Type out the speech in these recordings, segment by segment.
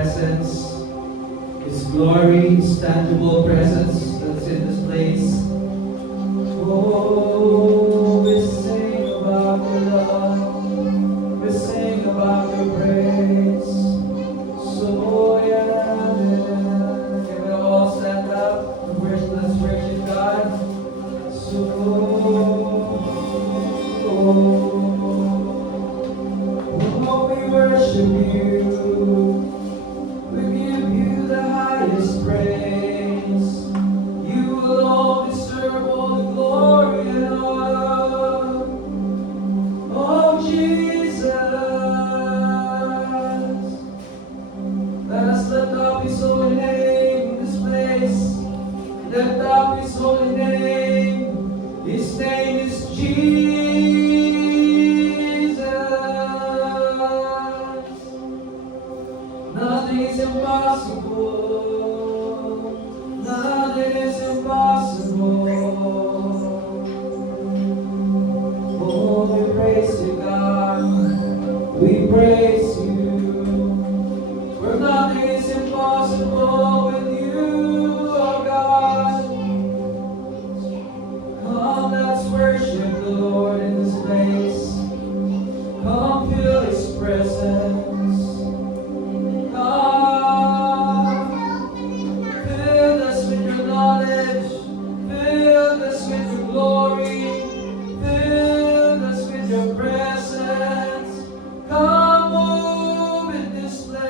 presence, His glory, His tangible presence that's in this place. Oh, we sing about your love, we sing about your praise. So, yeah, can we all stand up and let's worship God. So, oh, we worship you. We give you the highest praise. You alone deserve all the glory and honor. Oh, Jesus, let us lift up His holy name in this place. Lift up His holy name. His name is Jesus. Nothing is impossible. Nothing is impossible. Oh, we praise you, God. We praise you. For nothing is impossible with you, oh God. Come, let's worship the Lord in this place. Come, feel His presence. Come, fill us with your knowledge. Fill us with your glory. Fill us with your presence. Come move in this place.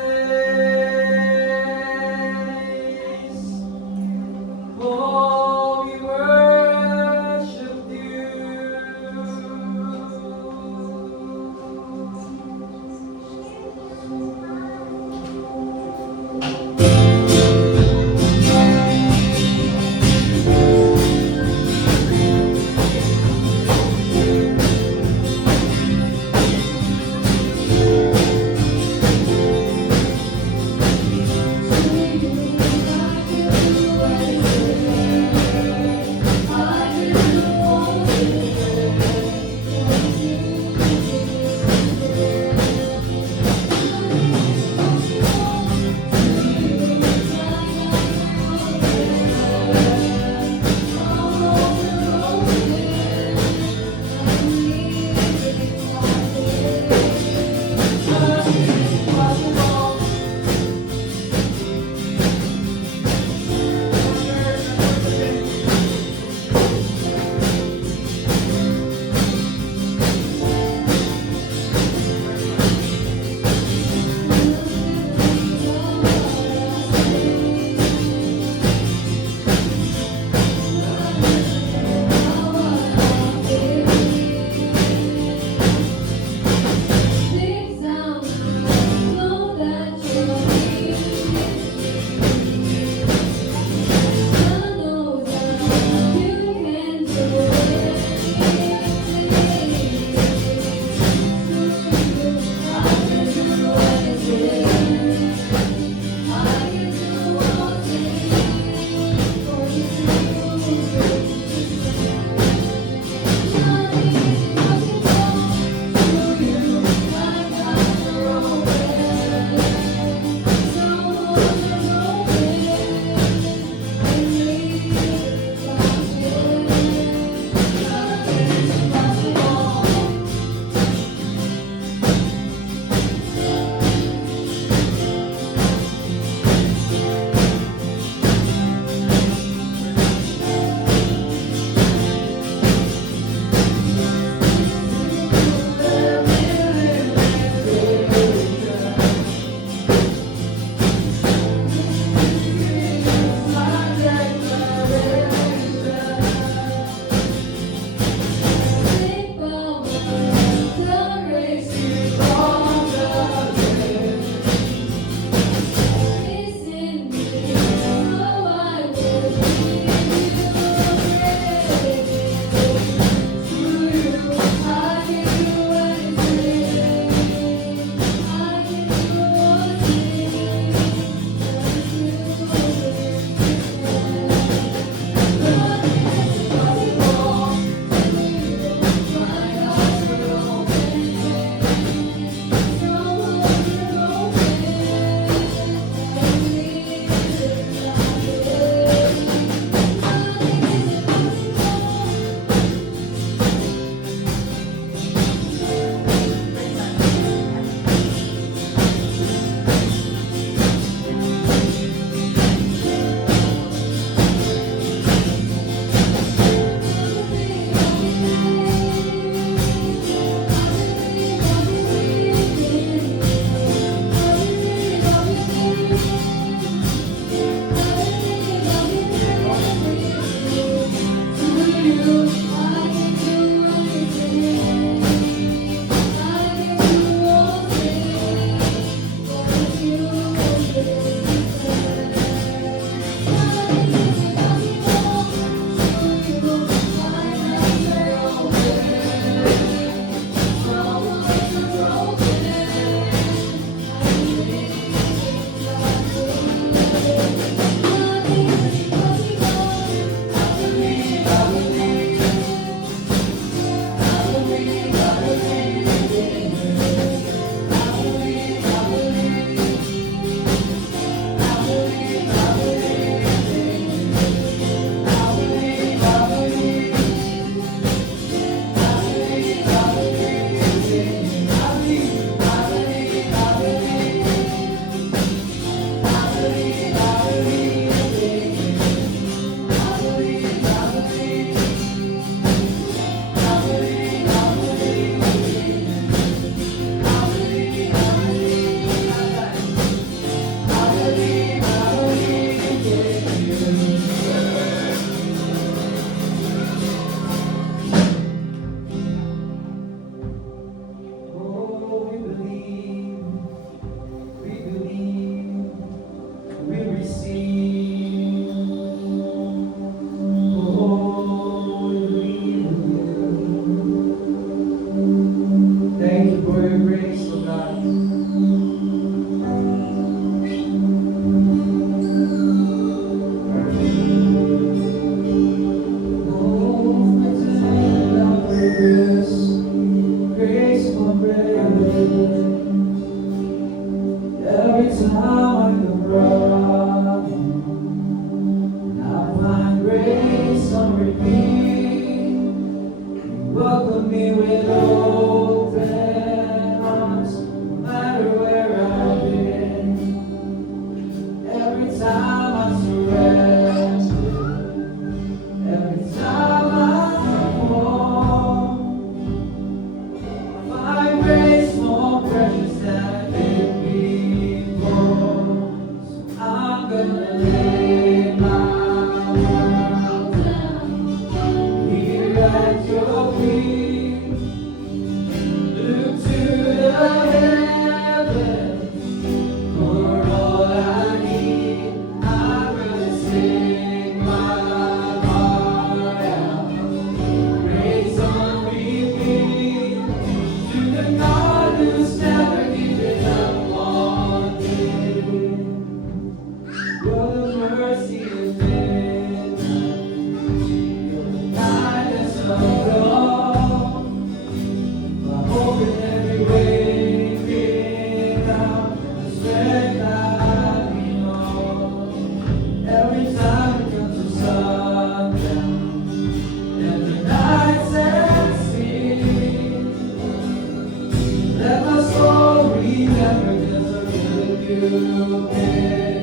you've been.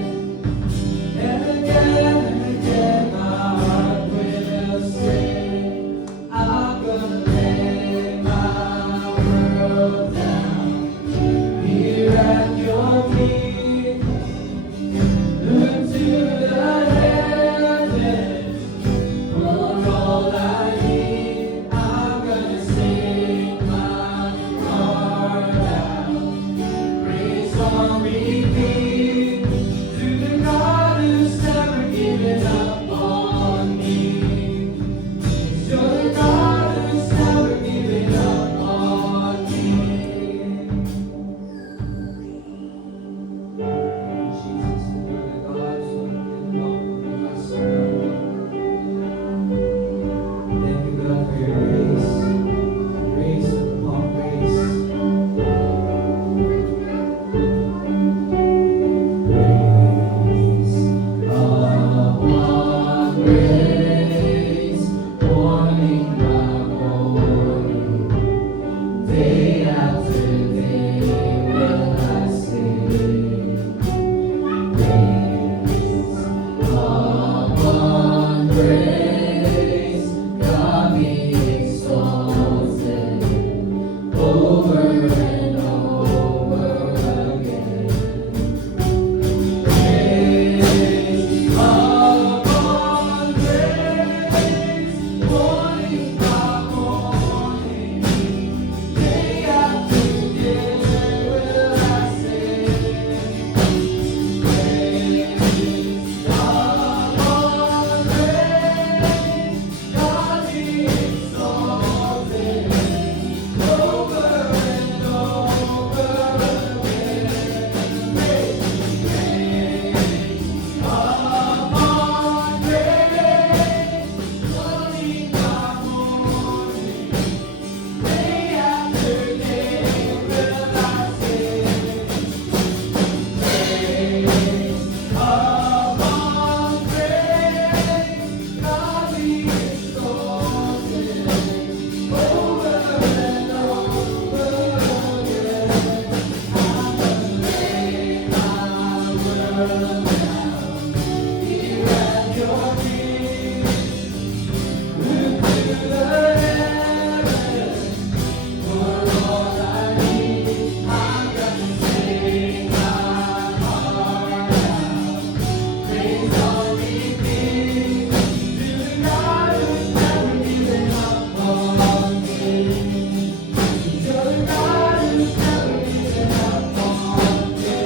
And again, my heart will sing. I'm gonna lay my world down here at your feet. Look to the heavens for all I need. I'm gonna sing my heart out. Praise on repeat to the God who's never given up on me. You're the God who's never given up on me. Jesus, you're the God who's never given up on me. Thank you, God, for your grace. Grace upon grace. Grace upon grace, morning by morning, day after day will I sing. Grace upon grace, God be exalted over and over again. Grace upon grace, morning by morning, day after day will I sing. Grace upon grace, God be exalted over and over again. Grace upon grace, morning by morning, day after day will I sing. Grace upon grace, God be exalted over and over again. I'm gonna lay my world down here at your feet. Look to the heavens for all I need. I'm gonna sing my heart out. Praise on repeat to the God who's never given up on me. You're the God who's never given up on me.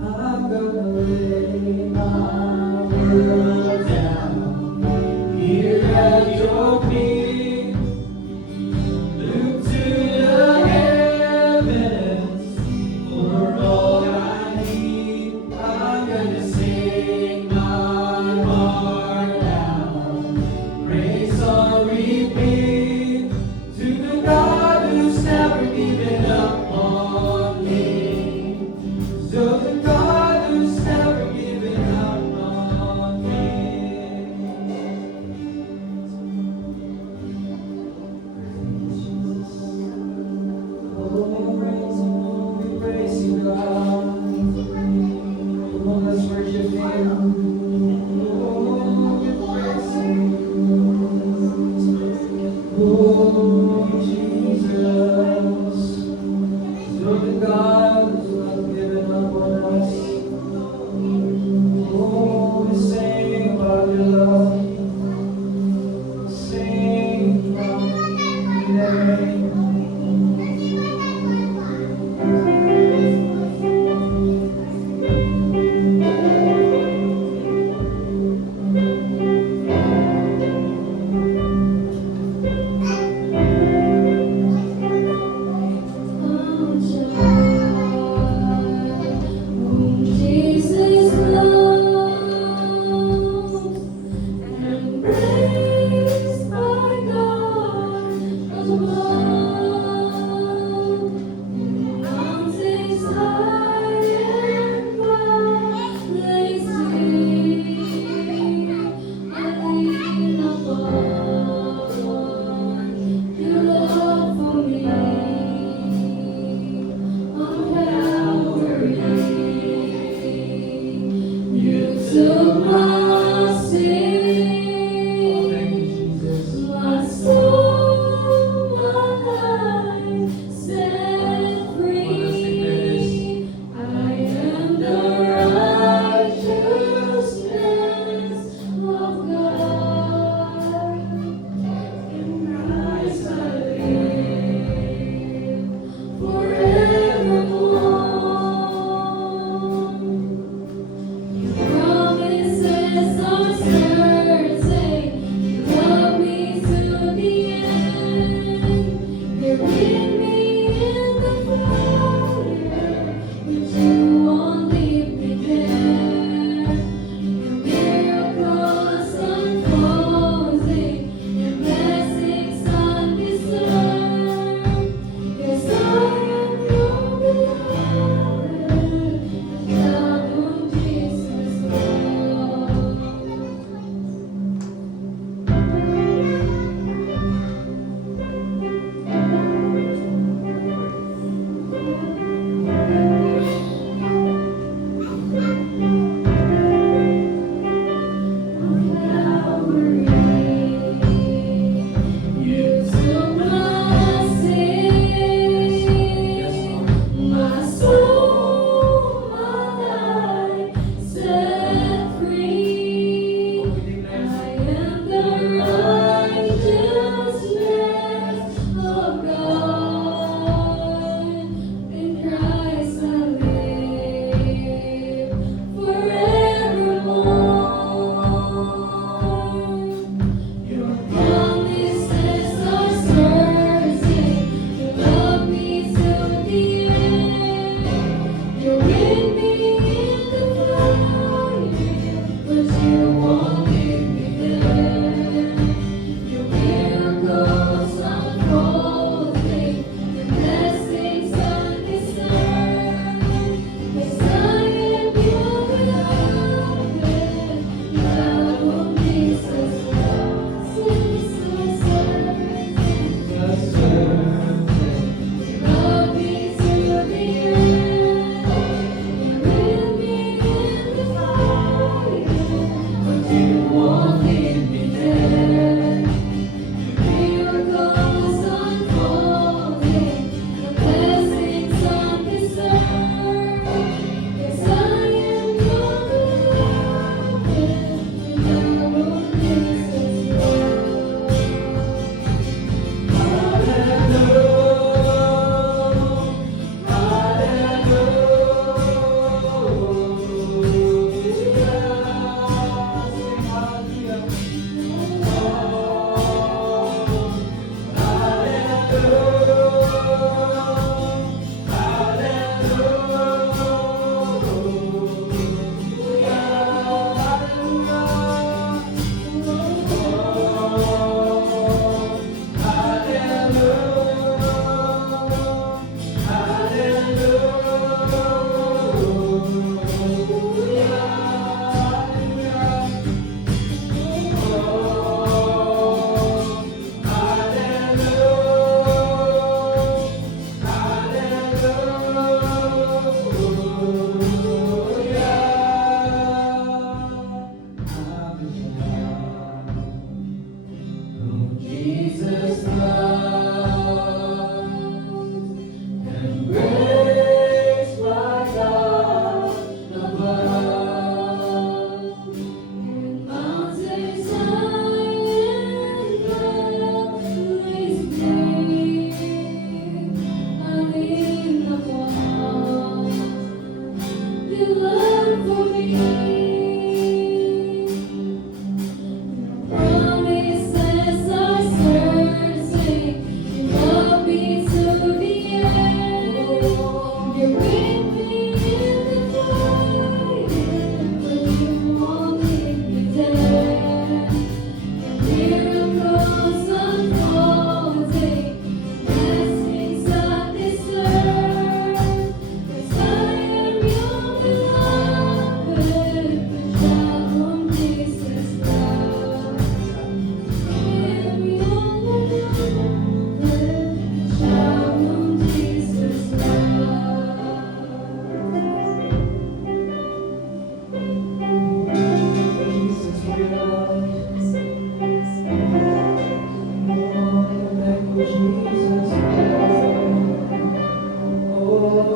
I'm gonna lay my world down here at your feet. Look to the heavens for all I need. I'm gonna sing my heart out. Praise on repeat to the God who's never given up on me. You're the God who's never given up on me. Oh, we praise you, God. Come on, let's worship Him. Oh, we praise you. Oh, Jesus. You're the God who's not given up on us. Oh, we sing about your love. Sing about your name.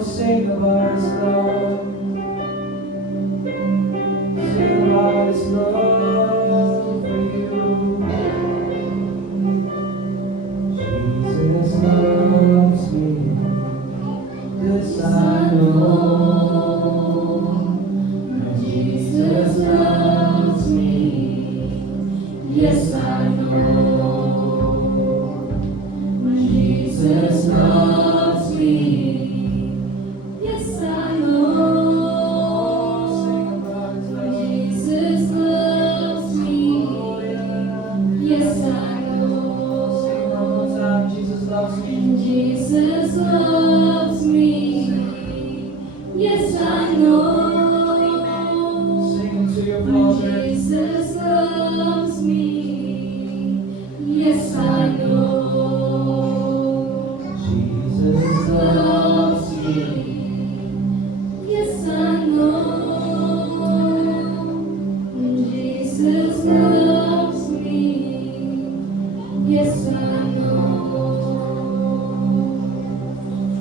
sing about His love. Sing about His love for you. Jesus loves me. This I know. Jesus loves me. Yes, I know. Jesus loves me. Yes, I know. Sing about His love. Jesus loves me. Yes, I know. Sing one more time. Jesus loves me. Jesus loves me. Yes, I know. Sing to your Father. Jesus loves me. Yes, I know. Jesus loves me. Yes, I know. Jesus loves me. Yes, I know.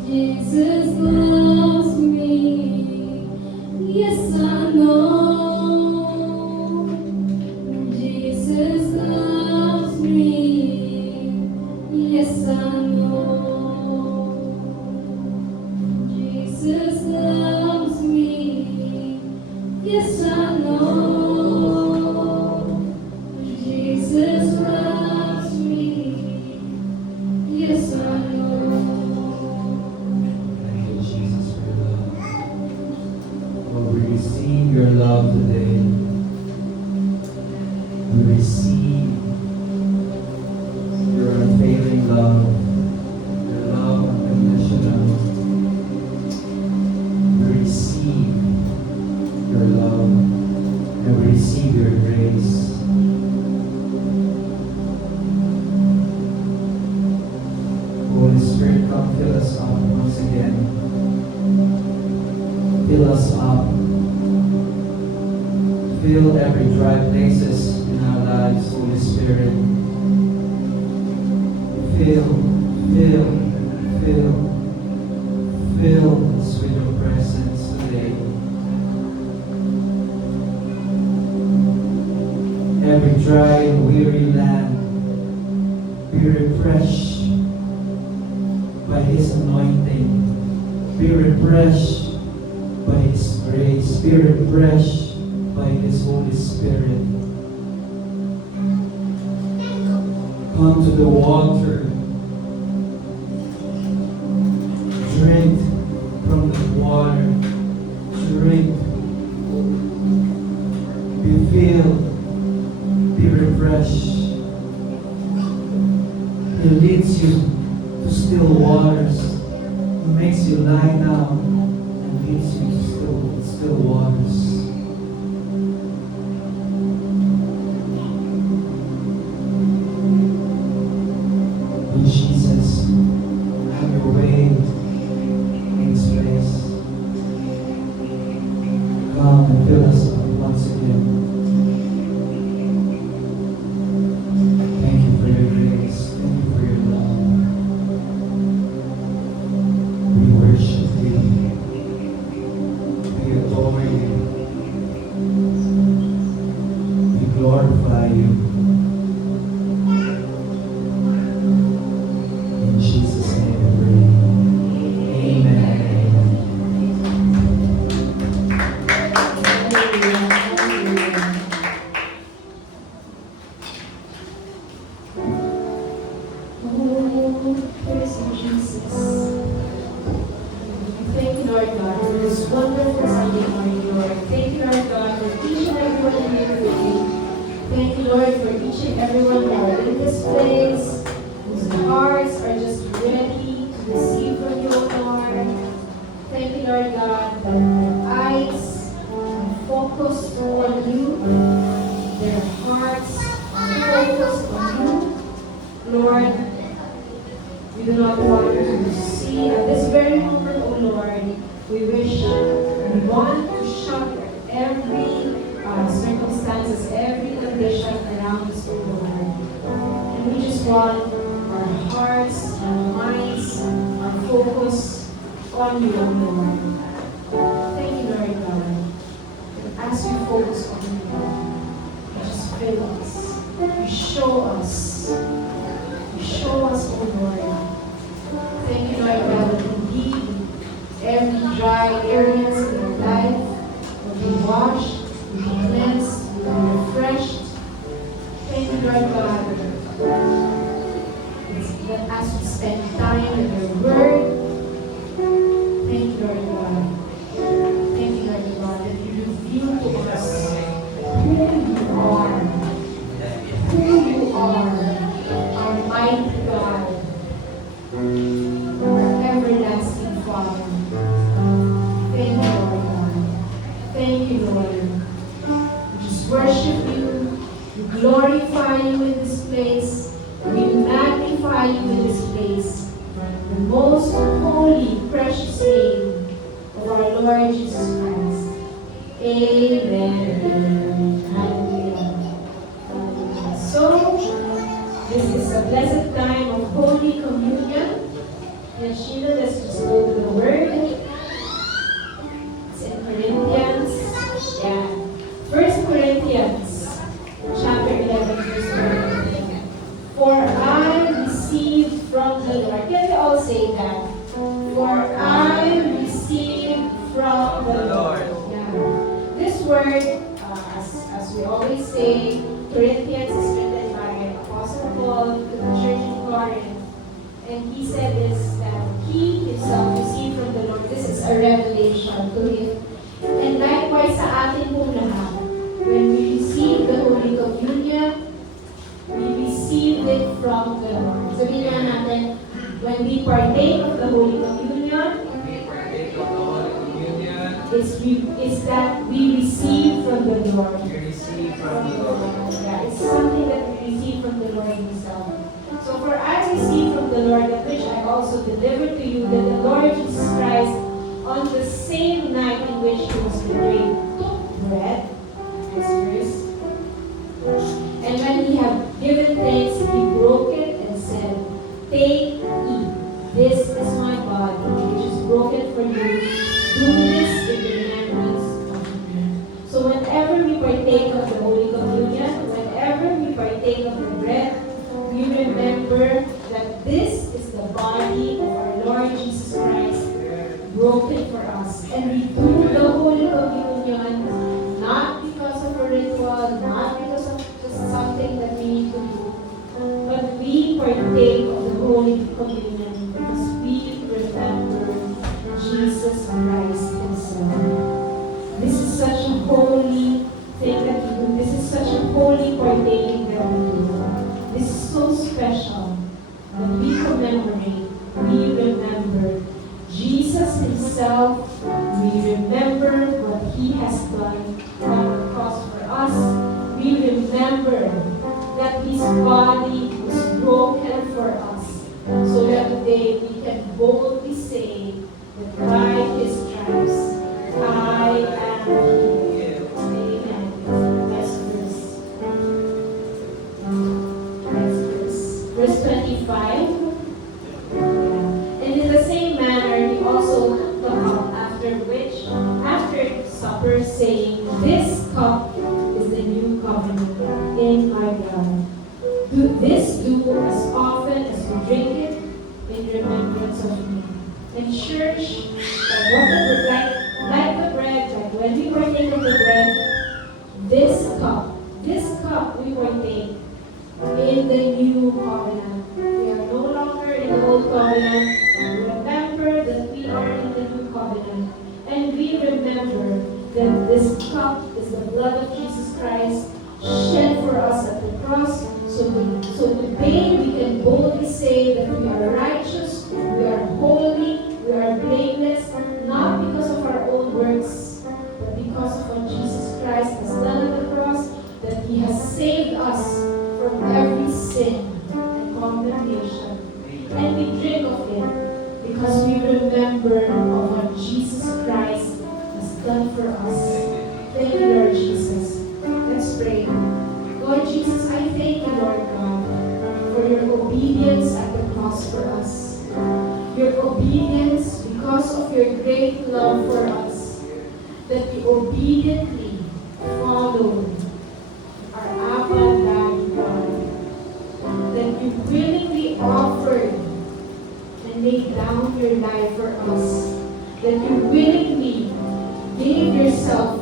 Jesus loves me. Yes, I know. Jesus loves me. Yes, I know. Jesus loves me. Yes, I know. Jesus loves me. Yes, I know. Thank you, Jesus, for your love. Lord, we receive your love today. We receive your unfailing love, your love unconditional. We receive your love and we receive your grace. Holy Spirit, come fill us up once again. Fill us up. Fill every dry places in our lives, Holy Spirit. Fill us with your presence today. Every dry and weary land be refreshed by His anointing. Be refreshed by His grace. Be refreshed by His Holy Spirit. Come to the water. Drink from the water. Drink. Be filled. Be refreshed. He leads you to still waters. He makes you lie down and leads you to still waters. Jesus, have your way in this place. Come and fill us up once again. Thank you for your grace. Thank you for your love. We worship you. We adore you. We glorify you. on you, O Lord. Thank you, Lord God. And as we focus on you, you just fill us. You show us. You show us, O Lord. Thank you, Lord God, that indeed every dry areas in our life will be washed, will be cleansed, will be refreshed. Thank you, Lord God, that as we spend time in your word, thank you, Lord God. Thank you, Lord God, that you reveal to us who you are. Who you are, our mighty God, our everlasting Father. Thank you, Lord God. Thank you, Lord. We just worship you. We glorify you in this place. We magnify you in this place. The most holy, precious name of our Lord Jesus Christ. Amen. Hallelujah. So, this is a blessed time of Holy Communion. And Sheila, let's just go to the Word. It's in Corinthians. Yeah. 1 Corinthians, chapter 11, verse 1. For I received from the Lord. Can we all say that? For I received from the Lord. Yeah. This word, as we always say, Corinthians is written by Apostle Paul to the church in Corinth. And he said this, that he himself received from the Lord. This is a revelation to him. And likewise sa atin pong lahat, when we receive the Holy Communion, we receive it from the Lord. Sabihin nga natin, when we partake of the Holy Communion, is that we receive from the Lord. You receive from the Lord. Yeah, it's something that we receive from the Lord Himself. So for I received from the Lord that which I also delivered to you, that the Lord Jesus Christ, on the same night in which He was betrayed, took bread, this verse, and when He had given thanks, He broke it and said, take, eat. This is my body, which is broken for you. Do this in remembrance of me. So whenever we partake of the Holy Communion, whenever we partake of the bread, we remember that this is the body of our Lord Jesus Christ, broken for us. And we do the Holy Communion not because of a ritual, not because of just something that we need to do, but we partake of the Holy Communion because we remember Jesus Christ Himself. This is such a holy thing that we do. This is such a holy partaking that we do. This is so special that we commemorate, we remember Jesus Himself. We remember what He has done on the cross for us. We remember that His body was broken for us, so that today we can boldly say that by His stripes I am healed. Amen. Next verse. Next verse. Verse 25. And in the same manner He also took the cup after supper, saying, this cup is the new covenant in my blood. Do as often as you drink it in remembrance of me. And church, like the bread, like when we partake of the bread, this cup we partake in the new covenant. We are no longer in the old covenant. Remember that we are in the new covenant. And we remember that this cup is the blood of Jesus Christ shed for us at the cross. So today we can boldly say that we are righteous, we are holy, we are blameless, not because of our own works, but because of what Jesus Christ has done at the cross, that He has saved us from every sin and condemnation. And we drink of it because we remember of what Jesus Christ has done for us. Thank you, Lord Jesus. Let's pray. Lord Jesus, I thank you, Lord God, for your obedience at the cross for us. Your obedience because of your great love for us, that you obediently followed our Abba and Daddy God, that you willingly offered and laid down your life for us, that you willingly gave yourself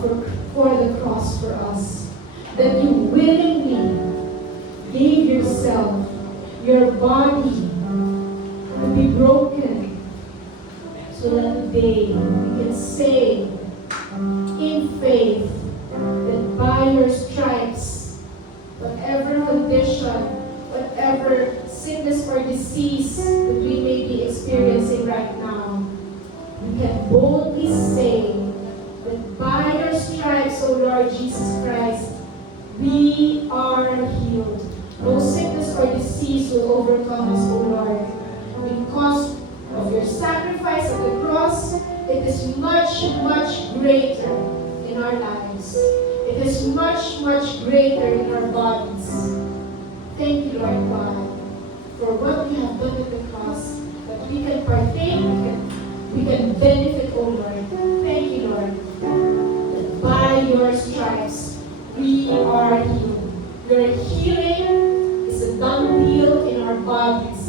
for the cross for us, that you willingly gave yourself, your body, to be broken, so that today we can say in faith that by your stripes, whatever condition, whatever sickness or disease that we may be experiencing right now, we can boldly say that by your stripes, O Lord Jesus Christ, we are healed. No sickness or disease will overcome us, O Lord. Because of your sacrifice at the cross, it is much, much greater in our lives. It is much, much greater in our bodies. Thank you, Lord God, for what you have done at the cross, that we can partake, we can benefit, O Lord. Thank you, Lord, that by your stripes, we are healed. Your healing is a done deal in our bodies.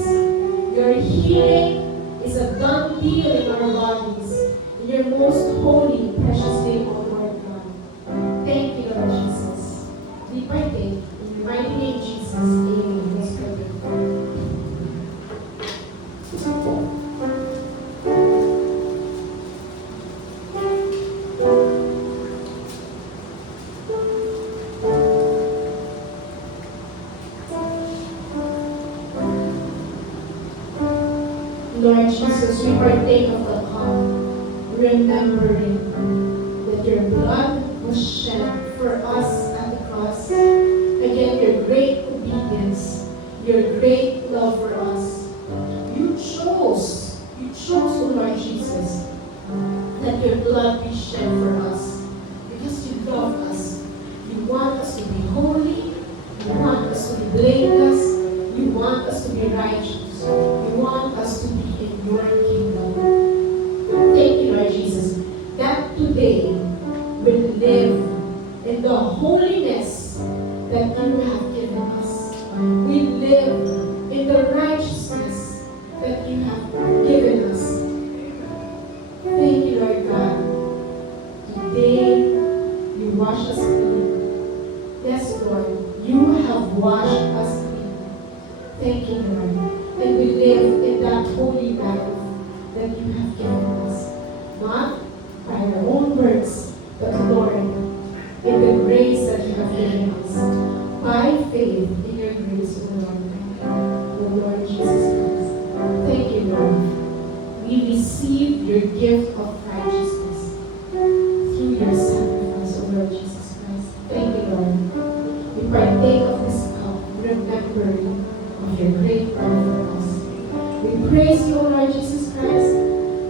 Your healing is a done deal in our bodies. In your most holy, precious name, O Lord God. Thank you, Lord Jesus. We partake in your mighty name, Jesus. Amen. Let's pray. Lord Jesus, we partake of the cup, remembering that your blood was shed for us at the cross. Again, your great obedience, your great love for us. You chose, O Lord Jesus, that your blood be shed for us because you love us. You want us to be holy, you want us to be blameless, you want us to be righteous. You want us to be in your kingdom. Thank you, Lord Jesus, that today we'll live in the holiness that you have given us. We live in the righteousness that you have given us. Thank you, Lord God. Today you wash us clean. Yes, Lord, you have washed us clean. Thank you, Lord. And we live in that holy life that you have given us. Not by our own works, but Lord, in the grace that you have given us. By faith in your grace, O Lord Jesus Christ. Thank you, Lord. We receive your gift of righteousness through your sacrifice, O Lord Jesus Christ. Thank you, Lord. We partake of this cup, remembering of your great love for us. We praise you, O Lord Jesus Christ.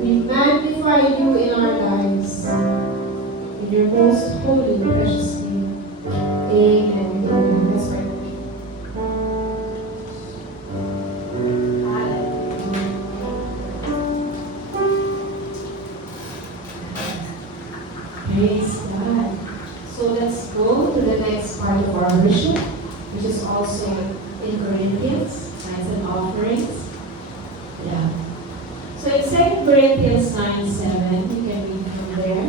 We magnify you in our lives. In your most holy, precious name. Amen. Amen. Let's pray. Praise God. So let's go to the next part of our worship, which is also in Corinthians, tithes and offerings. Yeah. So in 2 Corinthians 9:7, you can read from there.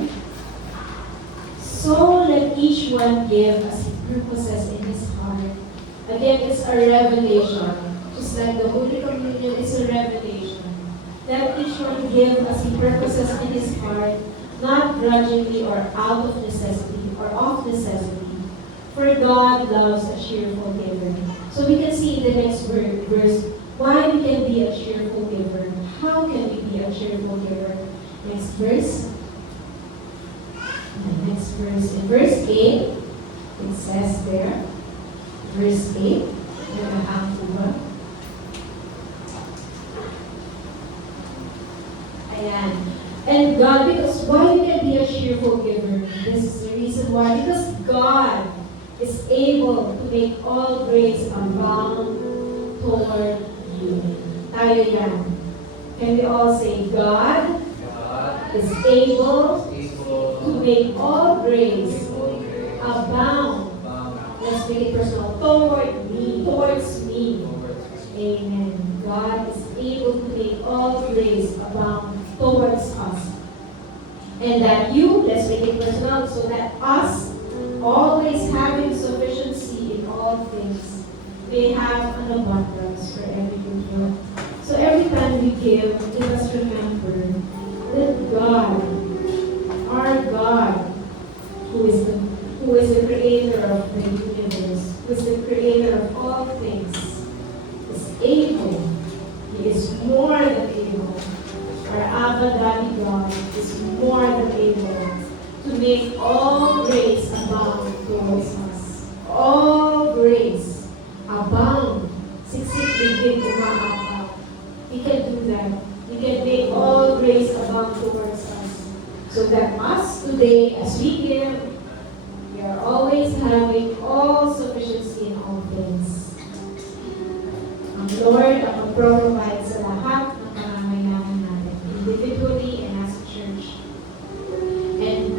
So let each one give as he purposes in his heart. Again, it's a revelation. Just like the Holy Communion is a revelation. Let each one give as he purposes in his heart, not grudgingly or out of necessity or of necessity. For God loves a cheerful giver. So we can see in the next verse why we can be a cheerful giver. How can we be a cheerful giver? Next verse. The next verse. In verse 8, it says there, verse 8, ayan. And God, because why we can be a cheerful giver? This is the reason why. Because God is able to make all grace abound toward you. Tayo yan. Can we all say, God is able able to make all grace all grace abound. abound Let's make it personal. Towards me. towards Amen. God is able to make all grace abound towards us. And that you, let's make it personal, so that us, always having sufficiency in all things, may have an abundance for every good work. So every time we give, let us remember that God, our God, who is the creator of the universe, who is the creator of all things, is able. He is more than able. Our Abba Daddy God is more than able to make all grace abound towards us. All grace abound. Siksik bigit umaapaw. He can do that. He can make all grace abound towards us. So that us today, as we give, we are always having all sufficiency in all things. Ang Lord ang mag-provide sa lahat ng pangangailangan natin, individually and as a church. And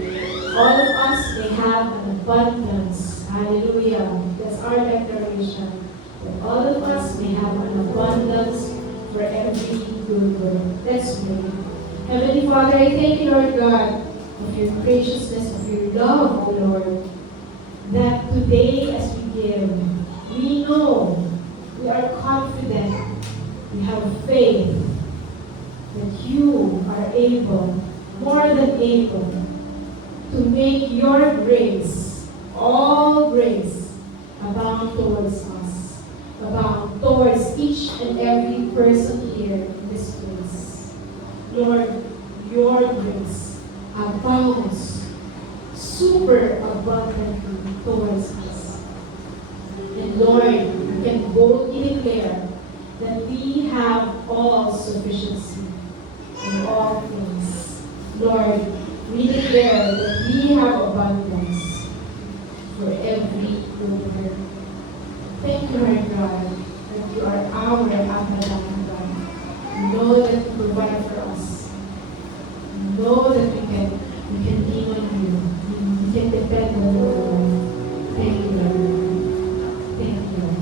all of us may have an abundance. Hallelujah. That's our declaration. That all of us may have an abundance for every good work. Let's pray. Heavenly Father, I thank you, Lord God, of your graciousness, of your love, O Lord, that today as we give, we know, we are confident, we have faith that you are able, more than able, to make your grace, all grace, abound towards us, abound towards each and every person here in this place. Lord, your grace abounds super abundantly towards us. And Lord, we can boldly declare that we have all sufficiency in all things. Lord, we declare that we have abundance for every good work. Thank you, Lord God, that you are our Abba God. We know that you provide for us. We know that we can lean on you. We can depend on you, Lord. Thank you, Lord. Thank you, Lord.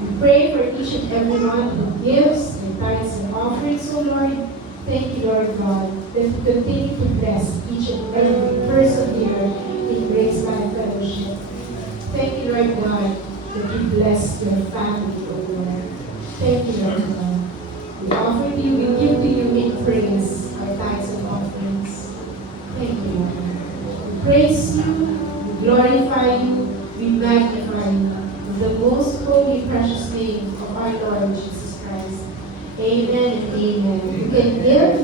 We pray for each and everyone who gives their tithes and offerings, O Lord. Thank you, Lord God, that you continue to bless each and every person here in Grace Life Fellowship. Thank you, Lord God, that you bless your family, O Lord. Thank you, Lord God. We offer to you, we give to you in praise our tithes and offerings. Thank you, Lord. We praise you, we glorify you, we magnify you. In the most holy, precious name of our Lord Jesus Christ. Amen and amen. You can give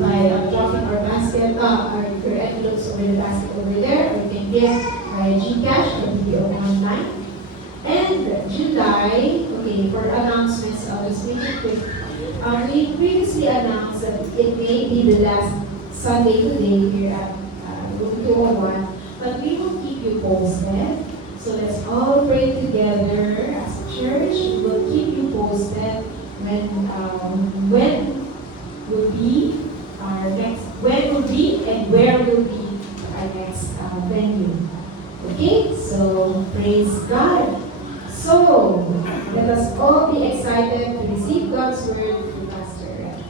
by dropping our basket, your envelopes over the basket over there, or you can give by GCash or BDO online. And July, okay, for announcements, I'll just make it quick. We previously announced that it may be the last Sunday today here at Room 201, but we will keep you posted. So let's all pray together as a church. We will keep you posted when will be our next, when will be and where will be our next venue. Okay, so praise God. So let us all be excited to receive God's word through Pastor Red.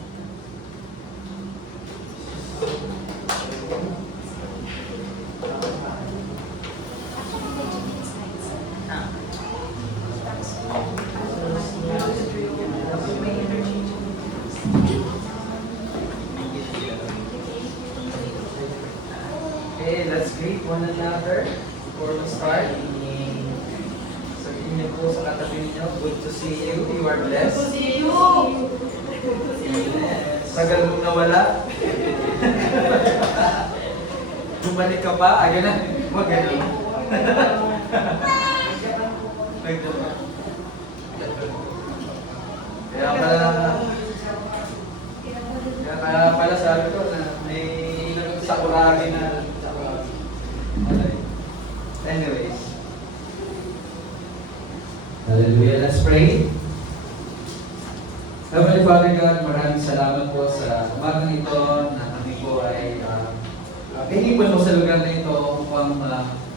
Okay, let's greet one another before we start. Sabihin niyo po sa katabi niyo, good to see you, you are blessed. Good to see you. Tagal mong nawala. Bumalik ka pa, na. Huwag ganun. Kaya pala sabi ko na may sakuragi na anyways. Hallelujah. Let's pray. Heavenly Father God, maraming salamat po sa umagang ito na Pinipon mo sa lugar na ito upang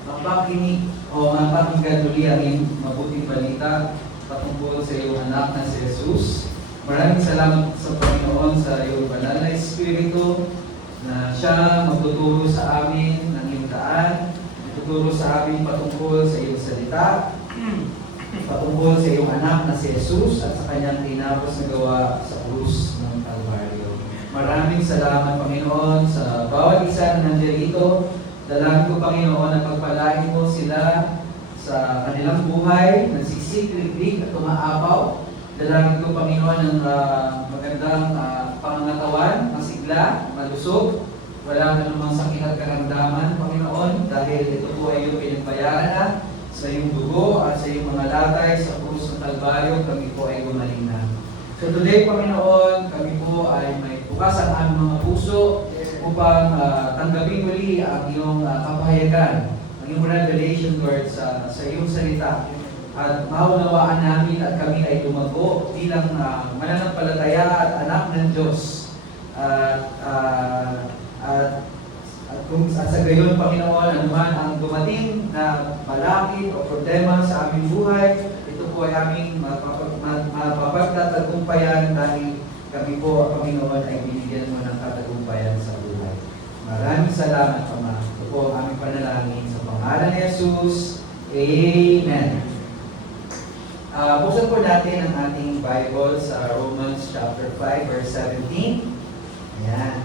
mapakinig o mapakinggan muli ang iyong mabuting balita patungkol sa iyong anak na si Jesus. Maraming salamat sa Panginoon sa iyong banal na Espiritu na siya magtuturo sa amin ng iyong daan, magtuturo sa amin patungkol sa iyong salita, patungkol sa iyong anak na si Jesus at sa kanyang tinapos na gawa sa krus ng Kalbaryo. Maraming salamat, Panginoon, sa bawat isa na nandirito. Dalangin ko, Panginoon, na pagpalain mo sila sa kanilang buhay, nagsisiklig at umaapaw. Dalangin ko, Panginoon, ng magandang pangangatawan, masigla, malusog, walang anumang sakit at karamdaman, Panginoon, dahil ito po ay iyong pinagbayaran na sa iyong dugo at sa iyong mga latay sa krus ng Kalbaryo, kami po ay gumaling na. So today, Panginoon, kami po ay may bukas ang aming mga puso upang tanggapin muli ang iyong kapahayagan, ang iyong revelation, Lord, sa iyong salita. At maunawaan namin at kami ay tumago bilang mananampalataya at anak ng Diyos. At sa gayon, Panginoon, anuman ang dumating na balakid o problema sa aming buhay, ito po ay aming mapapagtatagumpayan dahil kami po, Panginoon, ay binigyan mo ng katagumpayan sa buhay. Maraming salamat, Ama. Ito po ang aming panalangin sa pangalan ni Jesus. Amen. Buksan po natin ang ating Bible sa Romans chapter 5, verse 17. Ayan.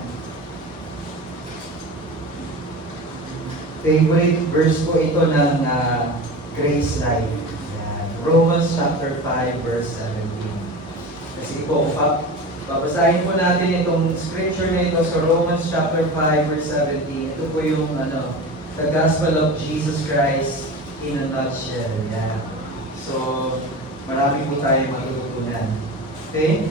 Favorite verse po ito ng Grace Life. Ayan. Romans chapter 5, verse 17. Kasi po, babasahin po natin itong scripture na ito sa Romans chapter 5, verse 17. Ito po yung the Gospel of Jesus Christ in a nutshell. Ayan. So, marami po tayo matutunan. Okay?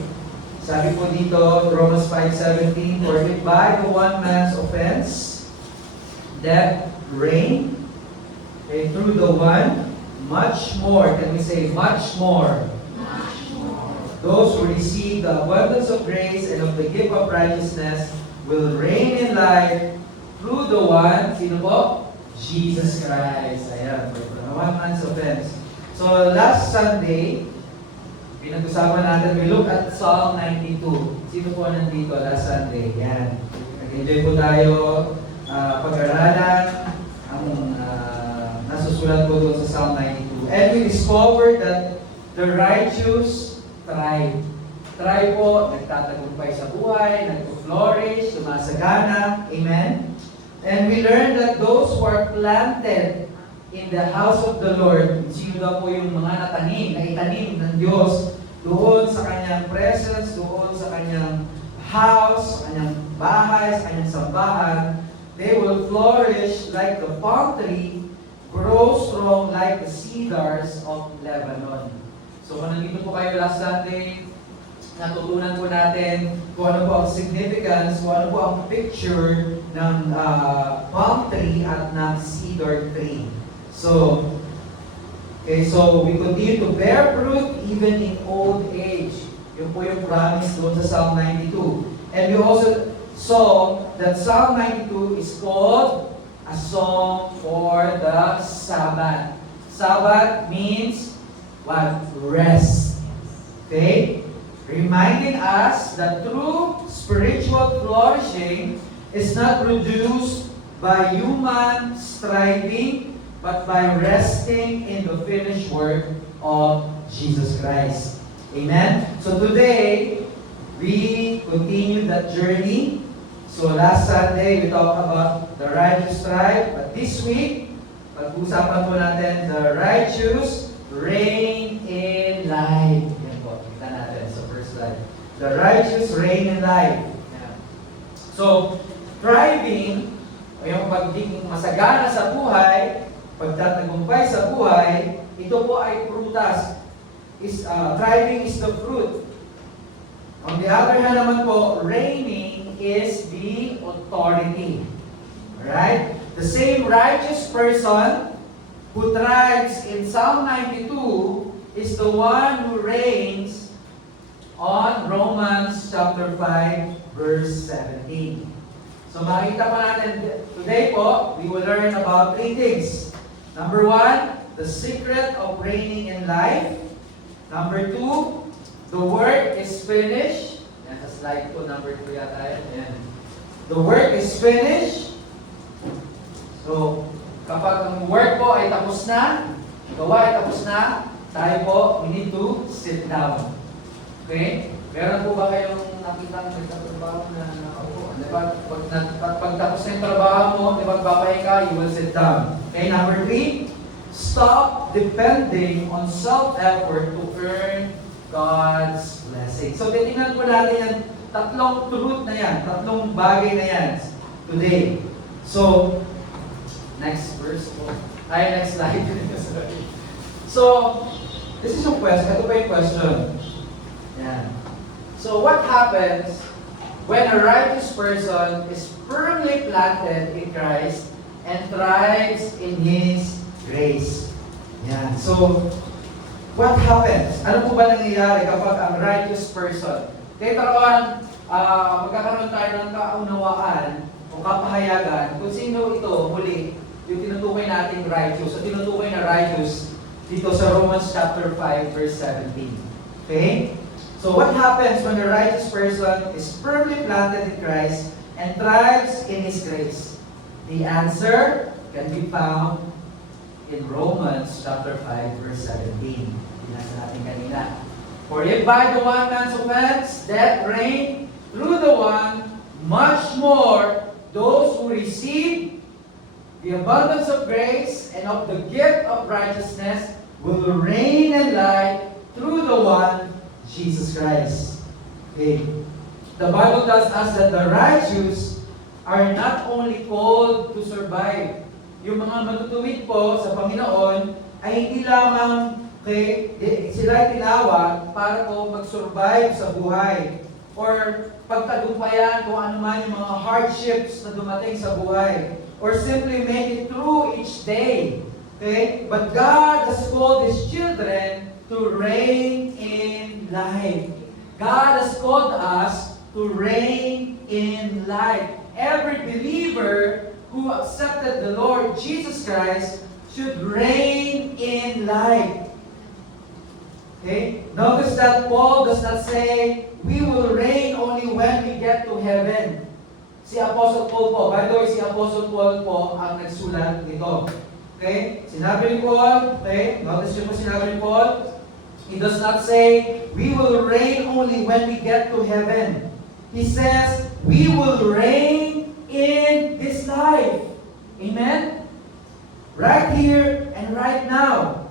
Sabi po dito, Romans 5:17, for if by the one man's offense, death reigned, okay, through the one, much more, can we say, much more, those who receive the abundance of grace and of the gift of righteousness will reign in life through the one, sino po? Jesus Christ. Ayan, for the one man's offense. So, last Sunday, pinag-usapan natin, we look at Psalm 92. Sino po nandito last Sunday? Yan. Nag-enjoy po tayo pag-aralan ang nasusulat po doon sa Psalm 92. And we discovered that the righteous thrive. Thrive po, nagtatagumpay sa buhay, nagpo-flourish, sumasagana. Amen? And we learned that those who are planted in the house of the Lord, sino daw po yung mga natanim, na itanim ng Diyos doon sa kanyang presence, doon sa kanyang house, sa kanyang bahay, sa kanyang sambahan, they will flourish like the palm tree, grow strong like the cedars of Lebanon. So kung nandito po kayo last Sunday, natutunan po natin kung ano po ang significance, kung ano po ang picture ng palm tree at ng cedar tree. So, okay, so we continue to bear fruit even in old age. Yun po yung promise doon sa Psalm 92. And we also saw that Psalm 92 is called a song for the Sabbath. Sabbath means what? Rest. Okay? Reminding us that true spiritual flourishing is not produced by human striving, but by resting in the finished work of Jesus Christ. Amen? So today, we continue that journey. So last Sunday, we talked about the righteous strive, but this week, pag-usapan po natin, the righteous reign in life. Yan po, kita natin sa first slide. The righteous reign in life. Yan. So, thriving, o yung pagiging masagana sa buhay, pagtatagumpay sa buhay, ito po ay prutas. Thriving is the fruit. On the other hand naman po, reigning is the authority. Alright? The same righteous person who thrives in Psalm 92 is the one who reigns on Romans chapter 5, verse 17. So makita pa natin, today po, we will learn about 3 things. Number 1, the secret of reigning in life. Number 2, the work is finished. Yan, sa slide ko, number 2 yata yan. Yan. The work is finished. So, kapag ang work po ay tapos na, gawa ay tapos na, tayo po, we need to sit down. Okay? Meron po ba kayong nakita nagtatrabaho na nakaupo? Diba? Pag tapos na yung trabaho mo, diba, papahinga, you will sit down. Okay, number 3, stop depending on self-effort to earn God's blessing. So, titingnan po natin yan, tatlong truth na yan, tatlong bagay na yan today. So, next verse po. Next slide. So, this is yung question. Ito pa yung question. Yan. So, what happens when a righteous person is firmly planted in Christ and thrives in His grace? Yan. So, what happens? Ano po ba nangyayari kapag ang righteous person? Kaya taruan, magkakaroon tayo ng kaunawaan o kapahayagan kung sino ito muli yung tinutukoy nating righteous. So, tinutukoy na righteous dito sa Romans chapter 5 verse 17. Okay? So, what happens when a righteous person is firmly planted in Christ and thrives in His grace? The answer can be found in Romans chapter 5 verse 17. Binasa natin kanina. For if by the one man's offense death reigned through the one, much more those who receive the abundance of grace and of the gift of righteousness will reign in life through the one, Jesus Christ. Okay. The Bible tells us that the righteous are not only called to survive. Yung mga matutuwid po sa Panginoon ay hindi lamang sila ay tinawag para po mag-survive sa buhay or pagtagumpayan kung ano man yung mga hardships na dumating sa buhay or simply make it through each day. Okay? But God has called His children to reign in life. God has called us to reign in life. Every believer who accepted the Lord Jesus Christ should reign in life. Okay? Notice that Paul does not say, we will reign only when we get to heaven. Si Apostle Paul po, by the way, si Apostle Paul po ang nagsulat nito. Okay? Sinabi ni Paul, okay? Notice nyo po sinabi ni Paul, he does not say, we will reign only when we get to heaven. He says, we will reign in this life. Amen? Right here and right now.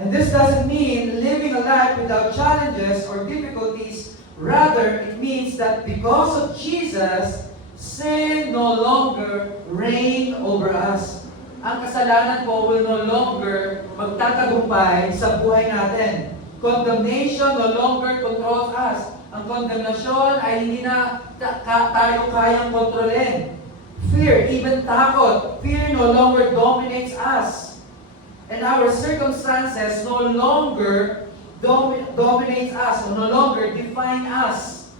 And this doesn't mean living a life without challenges or difficulties. Rather, it means that because of Jesus, sin no longer reign over us. Ang kasalanan po will no longer magtatagumpay sa buhay natin. Condemnation no longer controls us. Ang condemnation ay hindi na tayo kayang kontrolin. Fear, even takot, fear no longer dominates us. And our circumstances no longer dominates us, or no longer define us.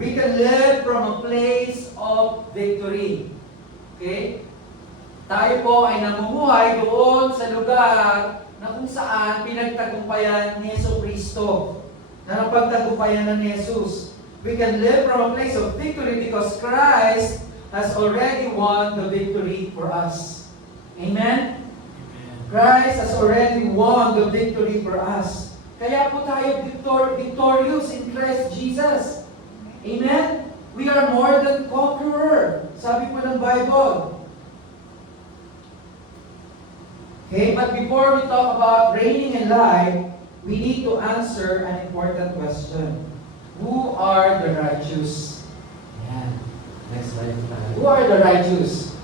We can live from a place of victory. Okay? Tayo po ay namumuhay doon sa lugar na kung saan pinagtagumpayan ni Jesucristo. Na napagtagumpayan ng Jesus. We can live from a place of victory because Christ has already won the victory for us. Amen? Christ has already won the victory for us. Kaya po tayo victorious in Christ Jesus. Amen? We are more than conqueror. Sabi po ng Bible. Okay, but before we talk about reigning in life, we need to answer an important question. Who are the righteous? Ayan. Next slide. Who are the righteous?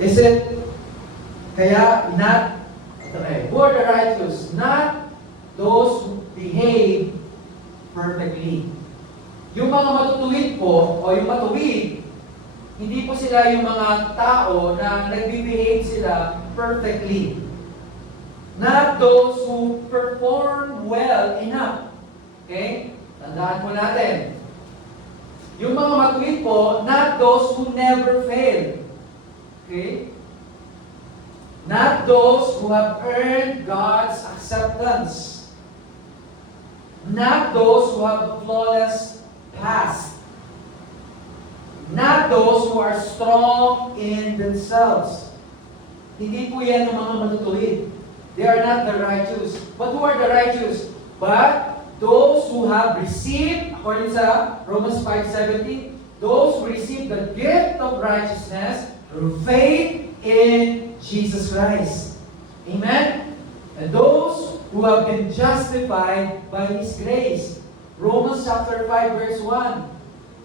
Is it who are the righteous? Not those who behave perfectly. Yung mga matutuwid po, o yung matuwid, hindi po sila yung mga tao na nag-behave sila perfectly. Not those who perform well enough. Okay? Tandaan po natin. Yung mga matuwid po, not those who never fail. Okay? Not those who have earned God's acceptance. Not those who have a flawless past. Not those who are strong in themselves. Hindi po yan ang mga matutuwid. They are not the righteous. But who are the righteous? But those who have received, according sa Romans 5:17, those who receive the gift of righteousness through faith in Jesus Christ. Amen? And those who have been justified by His grace. Romans chapter 5 verse 1.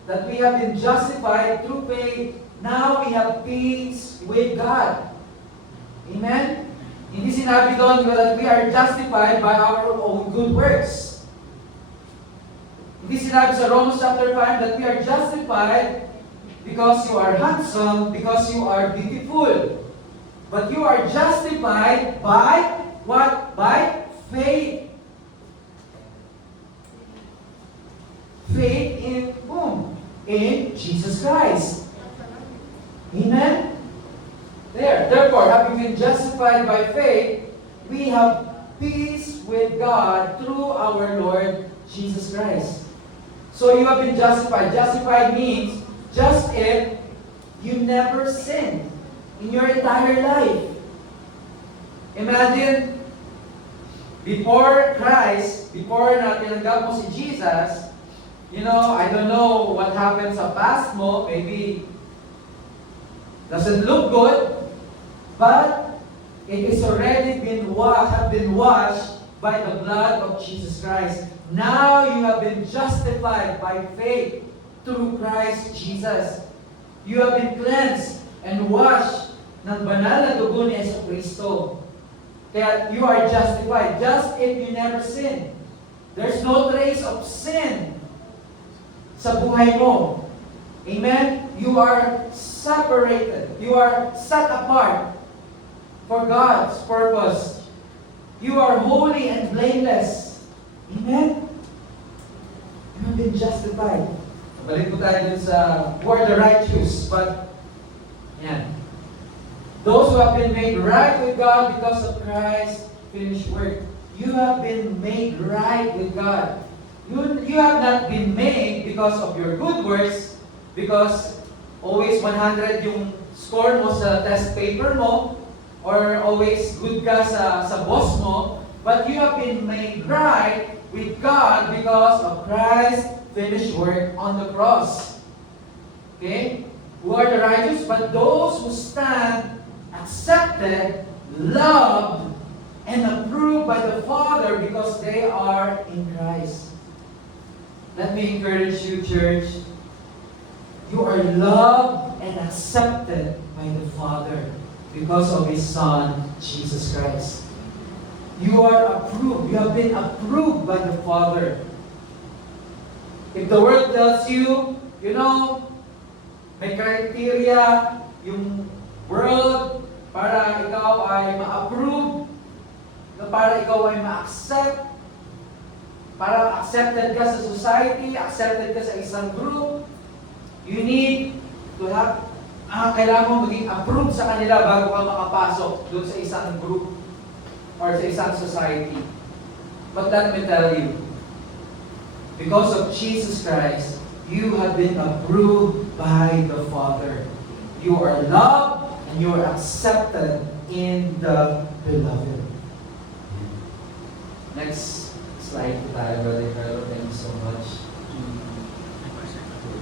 That we have been justified through faith. Now we have peace with God. Amen? Hindi sinabi doon that we are justified by our own good works. Hindi sinabi sa Romans chapter 5 that we are justified because you are handsome, because you are beautiful. But you are justified by what? By faith. Faith in whom? In Jesus Christ. Amen? Therefore, having been justified by faith, we have peace with God through our Lord Jesus Christ. So you have been justified. Justified means just if you never sinned in your entire life. Imagine, before Christ, before na tinanggap mo si Jesus, I don't know what happened sa past mo. Maybe doesn't look good, but it is already have been washed by the blood of Jesus Christ. Now you have been justified by faith through Christ Jesus. You have been cleansed and washed ng banal na dugo ni Jesucristo. Kaya you are justified just if you never sin. There's no trace of sin sa buhay mo. Amen? You are separated. You are set apart for God's purpose. You are holy and blameless. Amen? You have been justified. Balik po tayo dun sa who are the righteous, but yan. Those who have been made right with God because of Christ's finished work. You have been made right with God. You have not been made because of your good works, because always 100 yung score mo sa test paper mo, or always good ka sa boss mo, but you have been made right with God because of Christ's finished work on the cross. Okay? Who are the righteous? But those who stand accepted, loved, and approved by the Father because they are in Christ. Let me encourage you, church. You are loved and accepted by the Father because of His Son, Jesus Christ. You are approved. You have been approved by the Father. If the world tells you, may criteria yung world para ikaw ay ma-approve, para ikaw ay ma-accept, para accepted ka sa society, accepted ka sa isang group, you need to have, kailangan mo maging approved sa kanila bago ka makapasok doon sa isang group or sa isang society. But let me tell you, because of Jesus Christ, you have been approved by the Father. You are loved and you are accepted in the Beloved. Next slide po tayo, Brother Carlo. Thank you so much.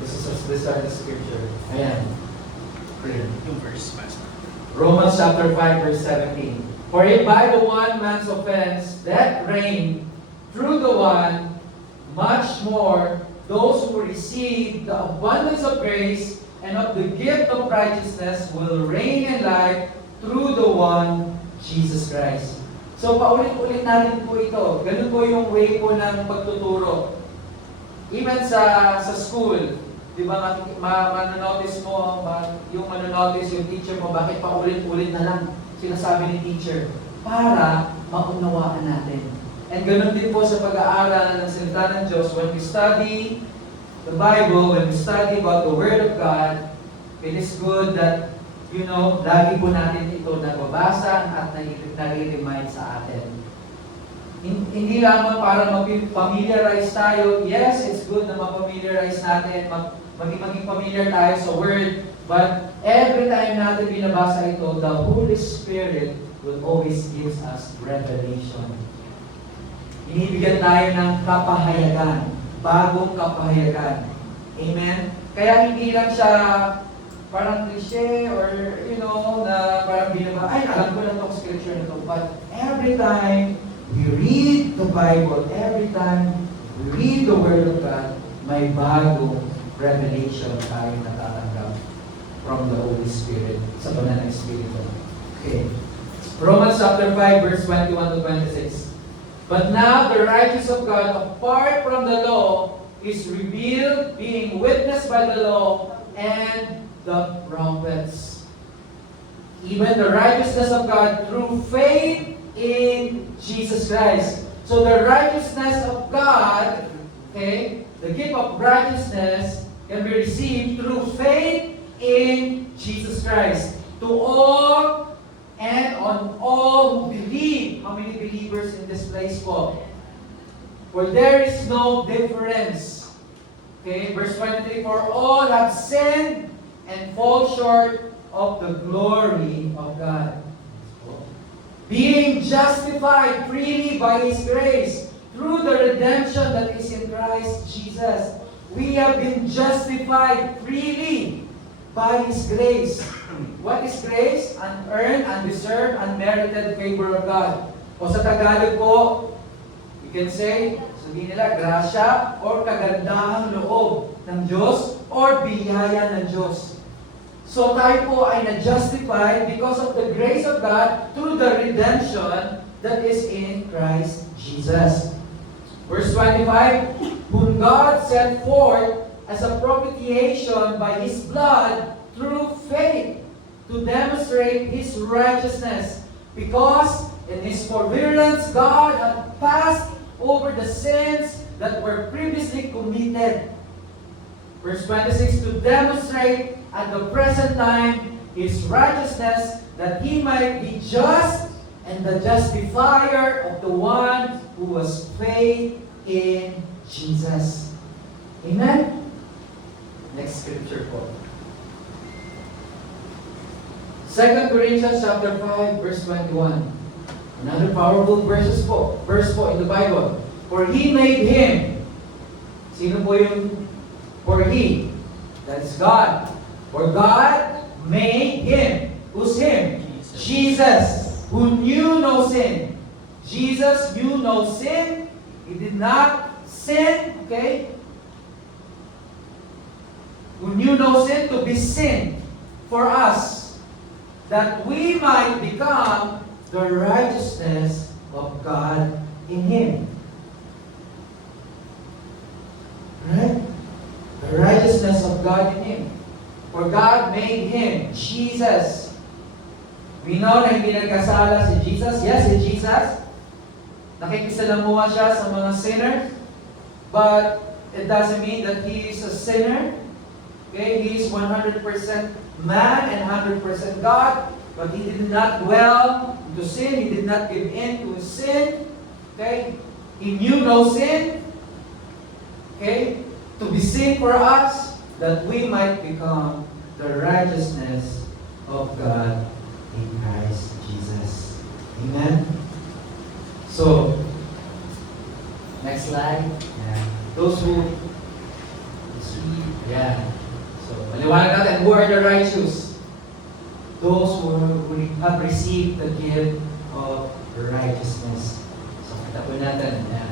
This is the scripture. Ayan. Yung verse, Pastor. Romans chapter 5, verse 17. For if by the one man's offense death reigned through the one, much more those who receive the abundance of grace and of the gift of righteousness will reign in life through the one, Jesus Christ. So paulit-ulit natin po ito. Ganun po yung way po ng pagtuturo. Even sa school, di ba, manonotice mo, yung teacher mo, bakit paulit-ulit na lang sinasabi ni teacher? Para maunawaan natin. And ganun din po sa pag-aaral ng salita ng Diyos. When we study the Bible, when we study about the Word of God, it is good that, lagi po natin ito nababasa at nare-remind sa atin. Hindi lamang para mag-familiarize tayo. Yes, it's good na ma-familiarize natin, maging familiar tayo sa Word, but every time natin binabasa ito, the Holy Spirit will always give us revelation. Inibigyan tayo ng kapahayagan, bagong kapahayagan. Amen? Kaya hindi lang siya parang cliche or, na parang alam ko lang itong scripture na ito. But every time we read the Bible, every time we read the Word of God, may bagong revelation tayo natatanggap from the Holy Spirit, sa banal na Espiritu. Okay. Romans chapter 5, verse 21 to 26. But now the righteousness of God, apart from the law, is revealed, being witnessed by the law and the prophets. Even the righteousness of God through faith in Jesus Christ. So the righteousness of God, okay, the gift of righteousness can be received through faith in Jesus Christ. To all and on all who believe. How many believers in this place po? For there is no difference. Okay, verse 23, for all have sinned and fall short of the glory of God. Being justified freely by His grace through the redemption that is in Christ Jesus. We have been justified freely by His grace. What is grace? Unearned, undeserved, unmerited favor of God. O sa Tagalog po, you can say, sabihin nila, grasya or kagandahang loob ng Diyos or biyaya ng Diyos. So tayo po ay na-justified because of the grace of God through the redemption that is in Christ Jesus. Verse 25, whom God set forth as a propitiation by His blood through faith to demonstrate His righteousness, because in His forbearance God had passed over the sins that were previously committed. Verse 26, to demonstrate at the present time His righteousness, that He might be just and the justifier of the one who was faith in Jesus. Amen? Next scripture po. 2 Corinthians chapter 5, verse 21. Another powerful verse po in the Bible. For He made Him. Sino po yung for He? That is God. For God made Him. Who's Him? Jesus. Who knew no sin. Jesus knew no sin. He did not sin. Okay? Who knew no sin to be sin for us, that we might become the righteousness of God in Him. Right? The righteousness of God in Him. For God made Him, Jesus. We know na hindi nagkasala si Jesus. Yes, si Jesus. Nakikisalamuha siya sa mga sinners. But it doesn't mean that He is a sinner. Okay, He is 100% man and 100% God, but He did not dwell into sin. He did not give in to His sin. Okay, He knew no sin. Okay, to be sin for us, that we might become the righteousness of God in Christ Jesus. Amen. So, next slide. Yeah. Those who see, yeah. So, maliwanag natin, who are the righteous? Those who have received the gift of righteousness. So, kita po natin. Yeah.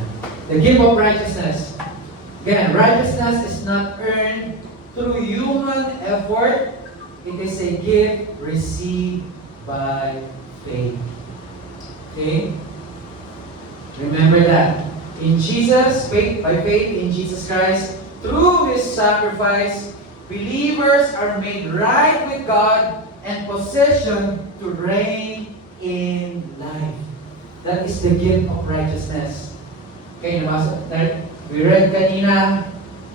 The gift of righteousness. Again, righteousness is not earned through human effort. It is a gift received by faith. Okay? Remember that. In Jesus, by faith in Jesus Christ, through His sacrifice, believers are made right with God and positioned to reign in life. That is the gift of righteousness. Okay, we read kanina,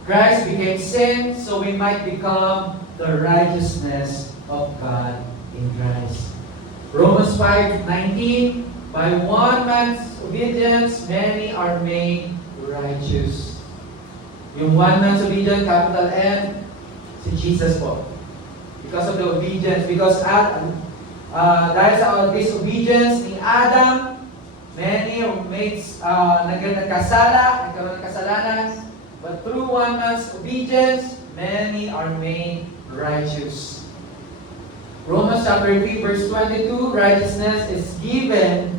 Christ became sin so we might become the righteousness of God in Christ. Romans 5:19, by one man's obedience, many are made righteous. Yung one man's obedience, capital N, si Jesus po. Because of the obedience, because dahil sa disobedience ni Adam, many made nagkasala, nagkaroon ng kasalanan, but through one man's obedience, many are made righteous. Romans chapter 3 verse 22, righteousness is given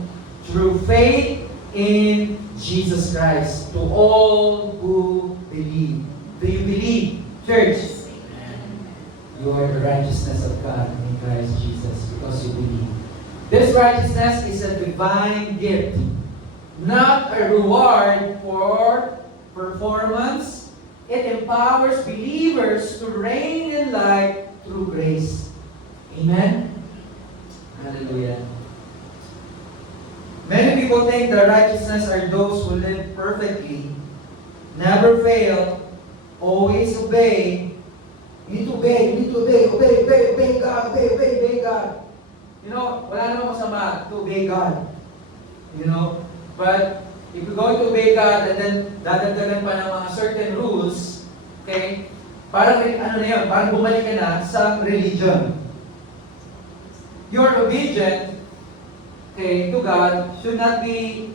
through faith in Jesus Christ to all who believe. Do you believe, church? You are the righteousness of God in Christ Jesus because you believe. This righteousness is a divine gift, not a reward for performance. It empowers believers to reign in life through grace. Amen? Hallelujah. Many people think the righteousness are those who live perfectly, never fail, always obey. You need to obey God. You know, wala namang masama to obey God. You know, but if you're going to obey God and then dadagdagan pa ng mga certain rules, okay, parang ano na yun, parang bumalik ka na sa religion. Your obedience, okay, to God should not be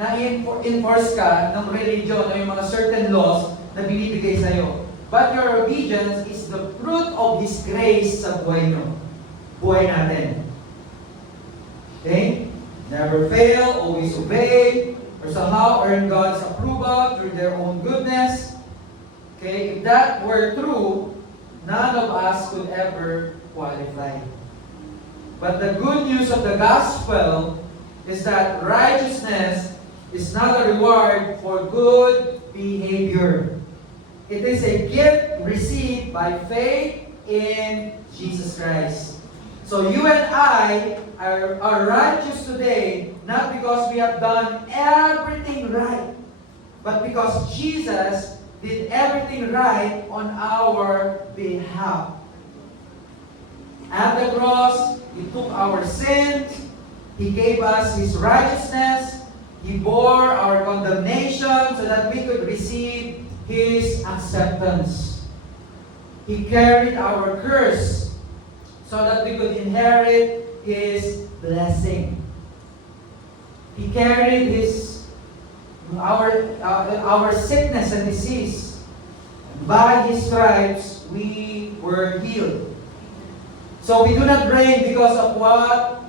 na-enforce ka ng religion o yung mga certain laws na binibigay sa'yo. But your obedience is the fruit of His grace sa buhay nyo. Buhay natin. Okay? Never fail, always obey, or somehow earn God's approval through their own goodness. Okay? If that were true, none of us could ever qualify. But the good news of the gospel is that righteousness is not a reward for good behavior. It is a gift received by faith in Jesus Christ. So you and I are righteous today, not because we have done everything right, but because Jesus did everything right on our behalf. At the cross, He took our sins, He gave us His righteousness, He bore our condemnation so that we could receive His acceptance. He carried our curse so that we could inherit His blessing. He carried our sickness and disease. By His stripes, we were healed. So we do not reign because of what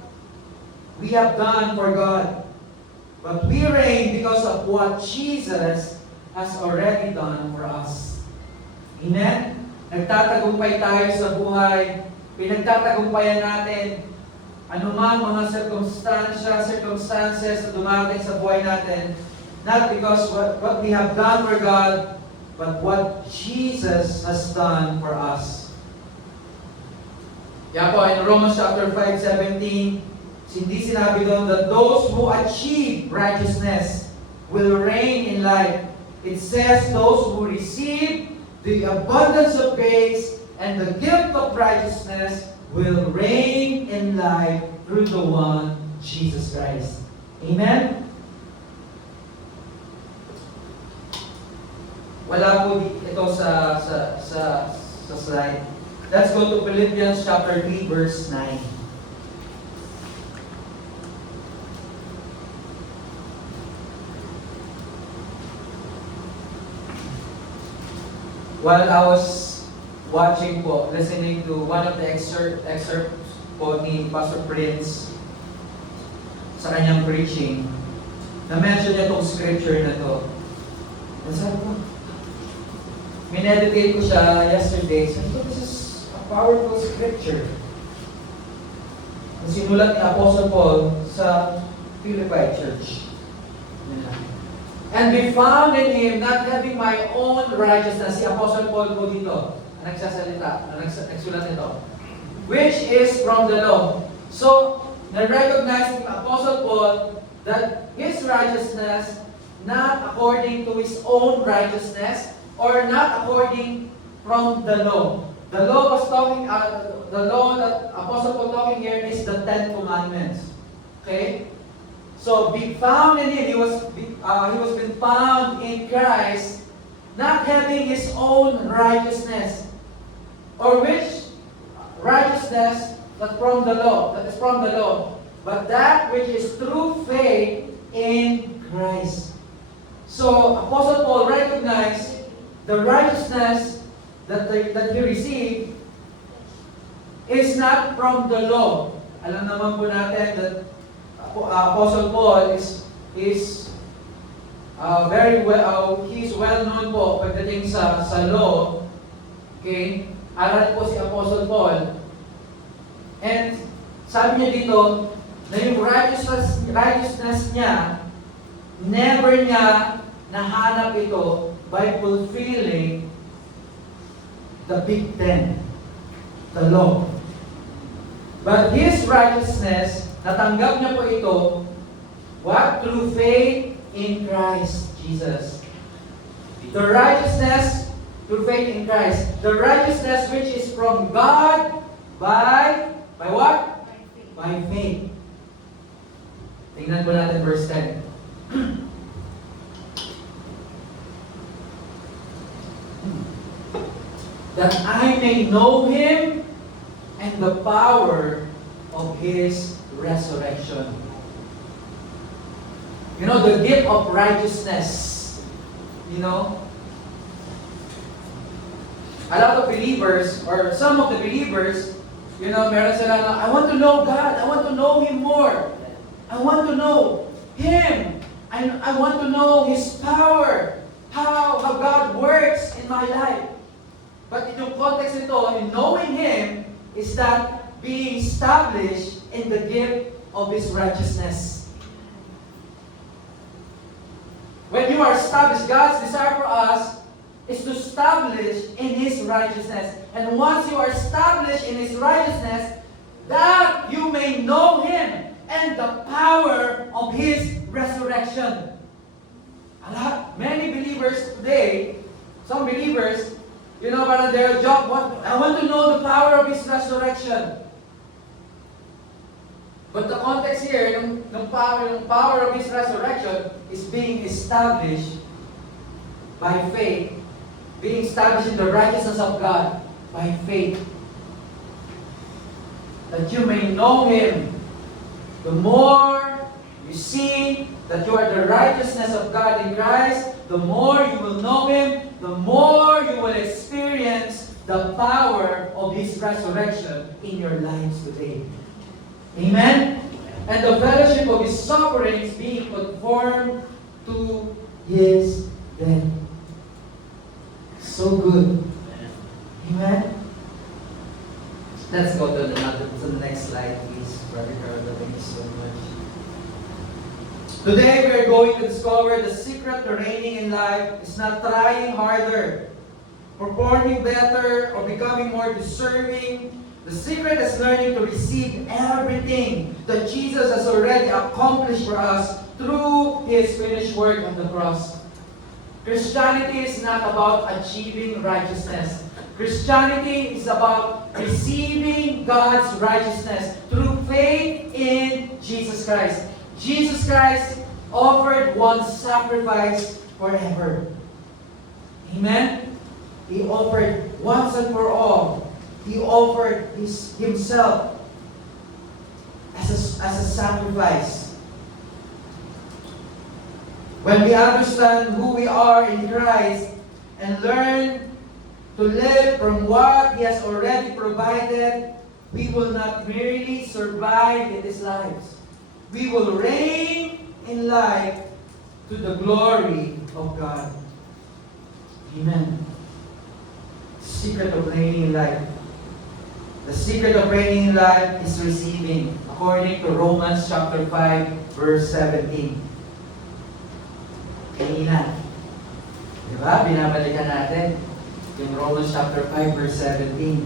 we have done for God, but we reign because of what Jesus has already done for us. Amen? Nagtatagumpay tayo sa buhay. Pinagtatagumpayan natin anumang mga circumstances na dumating sa buhay natin. Not because what we have done for God, but what Jesus has done for us. Yan po, in Romans chapter 5:17, hindi sinabi doon that those who achieve righteousness will reign in life. It says those who receive the abundance of grace and the gift of righteousness will reign in life through the one, Jesus Christ. Amen? Wala po ito sa slide. Let's go to Philippians chapter 3 verse 9. While I was watching po, listening to one of the excerpts po ni Pastor Prince sa kanyang preaching, na-mention niya itong scripture na to. And sabi ko, mineditate ko siya yesterday. Sabi ko, this is a powerful scripture. Ang sinulat ni Apostle Paul sa Philippi Church. And be found in Him, not having my own righteousness. Si Apostle Paul po dito, ang nagsasalita, ang nagsulat nito. Which is from the law. So, na-recognize ni Apostle Paul that his righteousness, not according to his own righteousness, or not according from the law. The law was talking, the law that Apostle Paul talking here is the 10 Commandments. Okay? So, be found in Him, he was been found in Christ, not having his own righteousness, or which righteousness that is from the law, but that which is through faith in Christ. So, Apostle Paul recognized the righteousness that he received is not from the law. Alam naman po natin that Apostle Paul is very well, he's well known po pagdating sa law. Okay? Aral po si Apostle Paul. And sabi niya dito na yung righteousness niya, never niya nahanap ito by fulfilling the big 10, the law. But his righteousness, natanggap niya po ito, what? Through faith in Christ Jesus. The righteousness through faith in Christ. The righteousness which is from God by what? By faith. Tingnan po natin verse 10. That I may know Him and the power of His resurrection. You know, the gift of righteousness. You know, a lot of believers, or some of the believers, you know, meron sila na, I want to know God. I want to know Him more. I want to know Him. I want to know His power. How God works in my life. But in yung context nito, in knowing Him, is that being established in the gift of His righteousness. When you are established, God's desire for us is to establish in His righteousness. And once you are established in His righteousness, that you may know Him and the power of His resurrection. Many believers today, some believers, you know, parang their job, I want to know the power of His resurrection. But the context here, yung power of His resurrection is being established by faith. Being established in the righteousness of God by faith. That you may know Him. The more you see that you are the righteousness of God in Christ, the more you will know Him, the more you will experience the power of His resurrection in your lives today. Amen? And the fellowship of His sufferings being conformed to His death. So good. Amen? Let's go to the next slide, please. Brother Carlo, thank you so much. Today we are going to discover the secret to reigning in life is not trying harder, performing better, or becoming more deserving. The secret is learning to receive everything that Jesus has already accomplished for us through His finished work on the cross. Christianity is not about achieving righteousness. Christianity is about receiving God's righteousness through faith in Jesus Christ. Jesus Christ offered one sacrifice forever. Amen? He offered once and for all. He offered Himself as a sacrifice. When we understand who we are in Christ and learn to live from what He has already provided, we will not merely survive in these lives. We will reign in life to the glory of God. Amen. Secret of reigning in life. The secret of reigning in life is receiving, according to Romans chapter 5, verse 17. Kanina. Diba? Binabalikan natin yung Romans chapter 5, verse 17.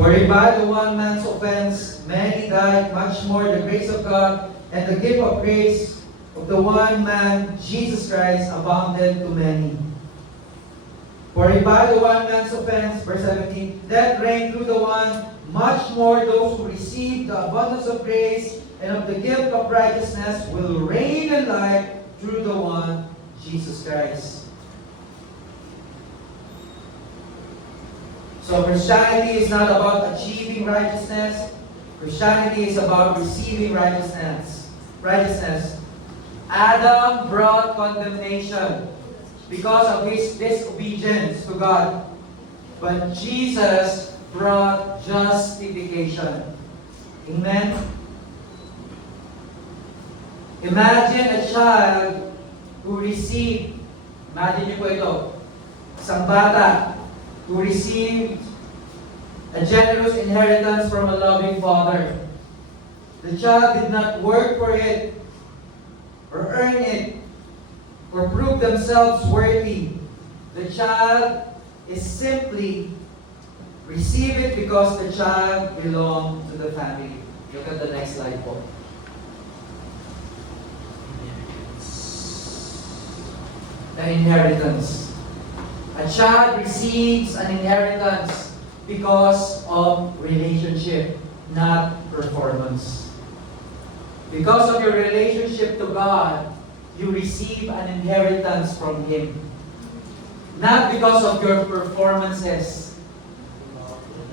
For if by the one man's offense many died, much more the grace of God and the gift of grace of the one man, Jesus Christ, abounded to many. For if by the one man's offense, verse 17, death reigned through the one, much more those who receive the abundance of grace and of the gift of righteousness will reign in life through the one, Jesus Christ. So Christianity is not about achieving righteousness. Christianity is about receiving righteousness. Adam brought condemnation because of his disobedience to God. But Jesus brought justification. Amen? Imagine a child who received, imagine niyo po ito, isang bata who received a generous inheritance from a loving father. The child did not work for it, or earn it, or prove themselves worthy. The child is simply receive it because the child belonged to the family. Look at the next slide po. The inheritance. A child receives an inheritance because of relationship, not performance. Because of your relationship to God, you receive an inheritance from Him. Not because of your performances.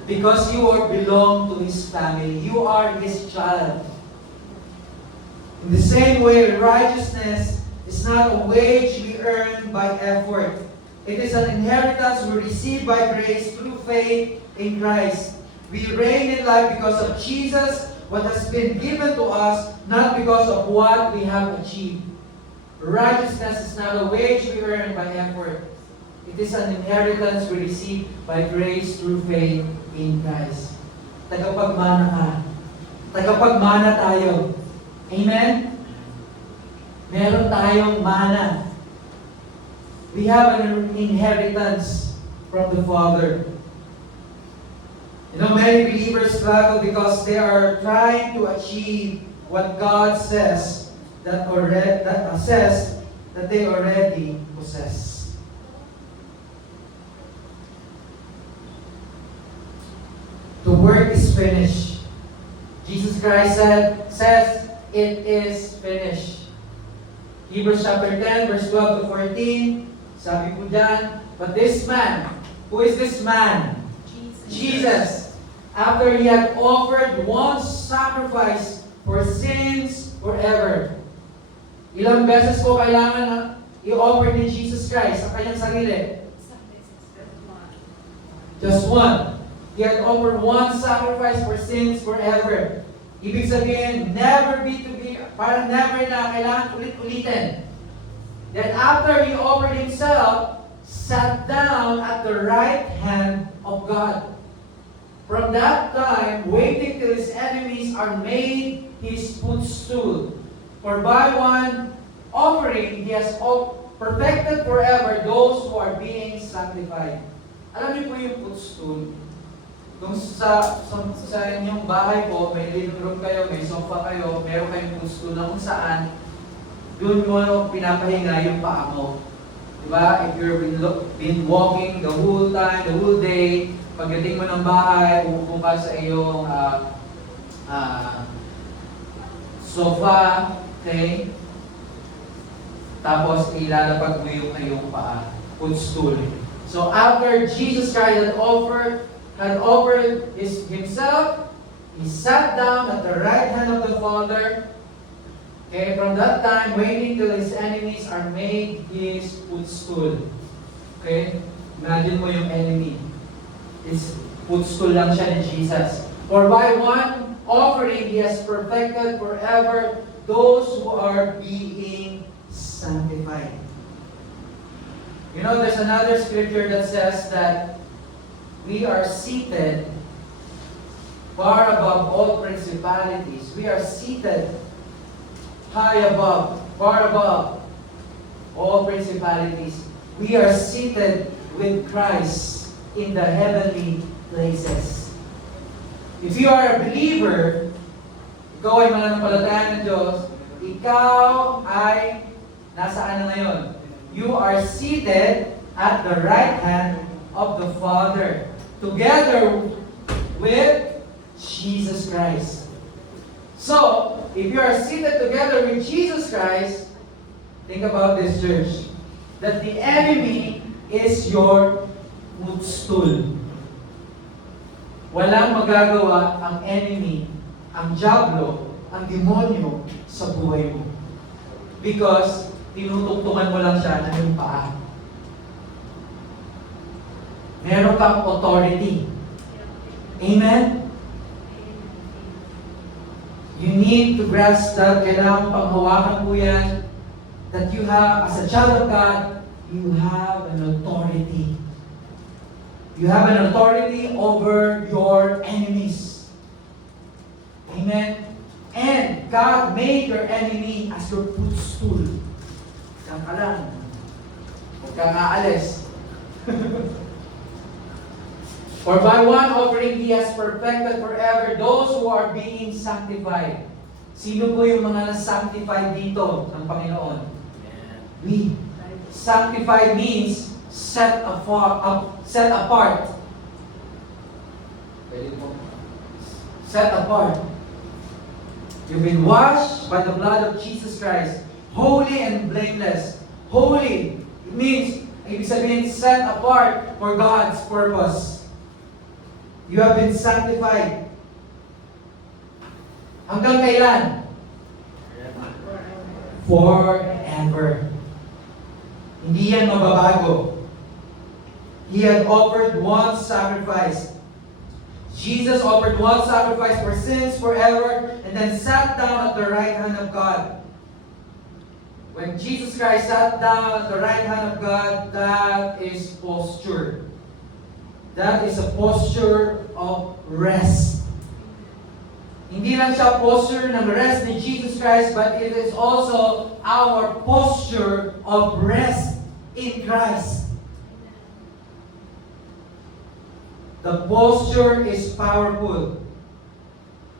Because you are belong to His family. You are His child. In the same way, righteousness is not a wage we earn by effort. It is an inheritance we receive by grace through faith in Christ. We reign in life because of Jesus, what has been given to us, not because of what we have achieved. Righteousness is not a wage we earn by effort. It is an inheritance we receive by grace through faith in Christ. Tagapagmana ka. Tagapagmana tayo. Amen? Meron tayong mana. We have an inheritance from the Father. You know, many believers struggle because they are trying to achieve what God says that they already possess. The work is finished. Jesus Christ says, it is finished. Hebrews chapter 10, verse 12 to 14, sabi po dyan, but this man, who is this man? Jesus. After He had offered one sacrifice for sins forever. Ilang beses po kailangan i-offer ni Jesus Christ sa kanyang sarili? Just one. He had offered one sacrifice for sins forever. Ibig sabihin, parang never na kailangan ulit-ulitin. Then after He offered Himself, sat down at the right hand of God. From that time, waiting till His enemies are made His footstool. For by one offering, He has perfected forever those who are being sanctified. Alam niyo po yung footstool? Kung sa inyong bahay po, may living room kayo, may sofa kayo, meron kayong footstool na kung saan doon mo pinapahinga yung paa mo. Diba? If you've been walking the whole time, the whole day, pagdating mo ng bahay, umupo ka sa iyong sofa, okay? Tapos ilalapag mo yung iyong paa, footstool. So after Jesus Christ had offered Himself, He sat down at the right hand of the Father. Okay, from that time, waiting till His enemies are made His footstool. Okay? Imagine mo yung enemy. His footstool lang siya ni Jesus. For by one offering, He has perfected forever those who are being sanctified. You know, there's another scripture that says that we are seated far above all principalities. We are seated high above, far above all principalities. We are seated with Christ in the heavenly places. If you are a believer, ikaw ay mananampalataya ng Diyos, ikaw ay nasaan na ngayon? You are seated at the right hand of the Father, together with Jesus Christ. So, if you are seated together with Jesus Christ, think about this, church, that the enemy is your footstool. Walang magagawa ang enemy, ang diablo, ang demonyo sa buhay mo. Because tinutugtungan mo lang siya ng iyong paa. Meron kang authority. Amen? You need to grasp that. Kailangan panghawakan po yan. That you have, as a child of God, you have an authority. You have an authority over your enemies. Amen? And God made your enemy as your footstool. Diyan ka lang. Huwag kang aalis. For by one offering He has perfected forever those who are being sanctified. Sino po yung mga na-sanctified dito ng Panginoon? We. Sanctified means set apart. Pwede po. Set apart. You've been washed by the blood of Jesus Christ, holy and blameless. Holy, it means, ibig sabihin, set apart for God's purpose. You have been sanctified. Hanggang kailan? Forever. Hindi yan mababago. He had offered one sacrifice. Jesus offered one sacrifice for sins forever and then sat down at the right hand of God. When Jesus Christ sat down at the right hand of God, that is posture. That is a posture of rest. Hindi lang siya posture ng rest ni Jesus Christ, but it is also our posture of rest in Christ. The posture is powerful.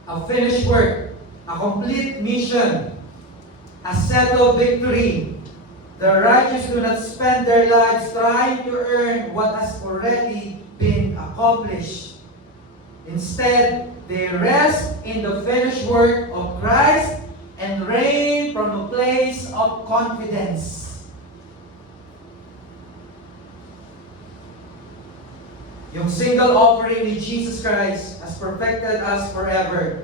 A finished work, a complete mission, a settled victory. The righteous do not spend their lives trying to earn what has already been accomplished. Instead, they rest in the finished work of Christ and reign from a place of confidence. Yung single offering ni Jesus Christ has perfected us forever.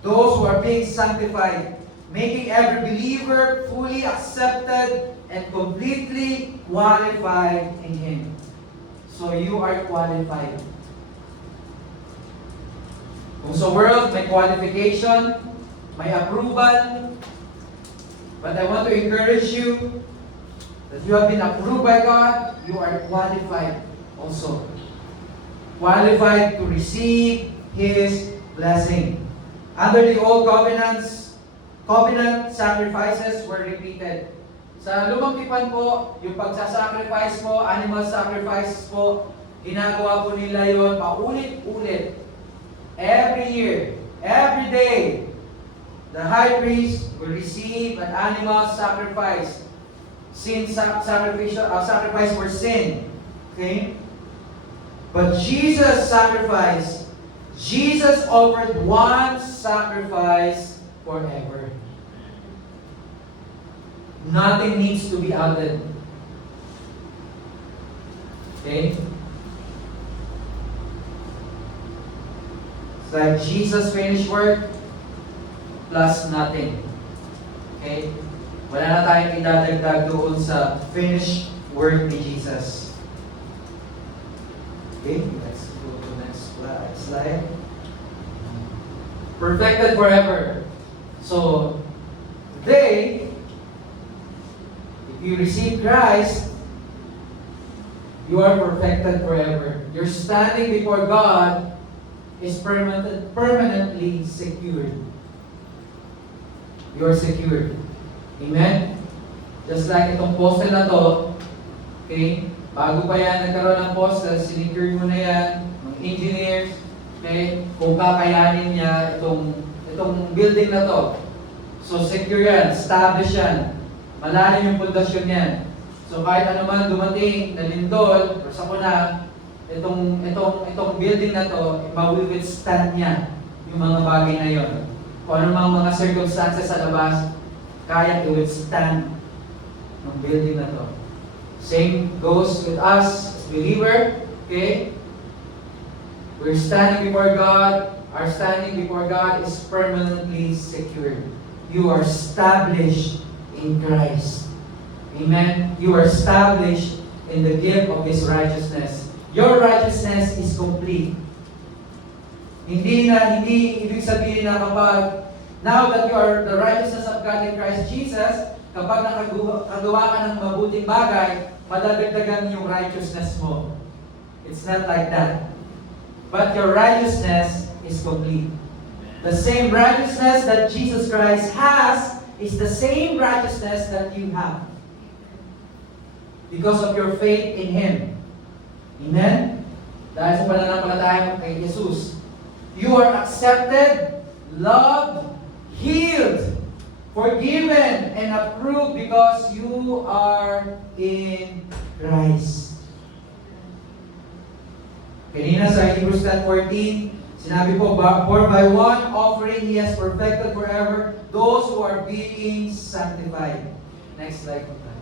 Those who are being sanctified, making every believer fully accepted and completely qualified in Him. So you are qualified. Kung sa world may qualification, may approval, but I want to encourage you that you have been approved by God, you are qualified also. Qualified to receive His blessing. Under the old covenant sacrifices were repeated. Sa lumang tipan po, yung pagsasacrifice po, animal sacrifices po, ginagawa po nila yon paulit-ulit. Every year, every day, the high priest will receive an animal sacrifice. Sacrifice for sin. Okay? But Jesus sacrificed. Jesus offered one sacrifice forever. Nothing needs to be added. Okay? It's like Jesus' finished work plus nothing. Okay? Wala na tayong idadagdag doon sa finished work ni Jesus. Okay? Let's go to the next slide. Perfected forever. So, today, if you receive Christ, you are perfected forever. Your standing before God is permanently secured. You are secured. Amen? Just like itong postal na to, okay? Bago pa yan nagkaroon ng postal, sinecure mo na yan, ng engineers, okay? Kung kakayanin niya itong building na to. So secure yan, established yan. Malalim yung pundasyon yan. So kahit ano man dumating na lindol o sakuna, itong building na to, ma-withstand niya yung mga bagay na yon. Kung ano mga circumstances sa labas, kaya i-withstand ng building na to. Same goes with us as believer. Okay? We're standing before God. Our standing before God is permanently secured. You are established in Christ. Amen? You are established in the gift of His righteousness. Your righteousness is complete. Hindi ibig sabihin na kapag now that you are the righteousness of God in Christ Jesus, kapag nakagawa ka ng mabuting bagay, madadagdagan yung righteousness mo. It's not like that. But your righteousness is complete. The same righteousness that Jesus Christ has is the same righteousness that you have. Because of your faith in Him. Amen? Dahil sa pananampalataya kay Jesus. You are accepted, loved, healed, forgiven, and approved because you are in Christ. Kanina sa Hebrews 10:14, sinabi po, for by one offering He has perfected forever those who are being sanctified. Next slide po tayo.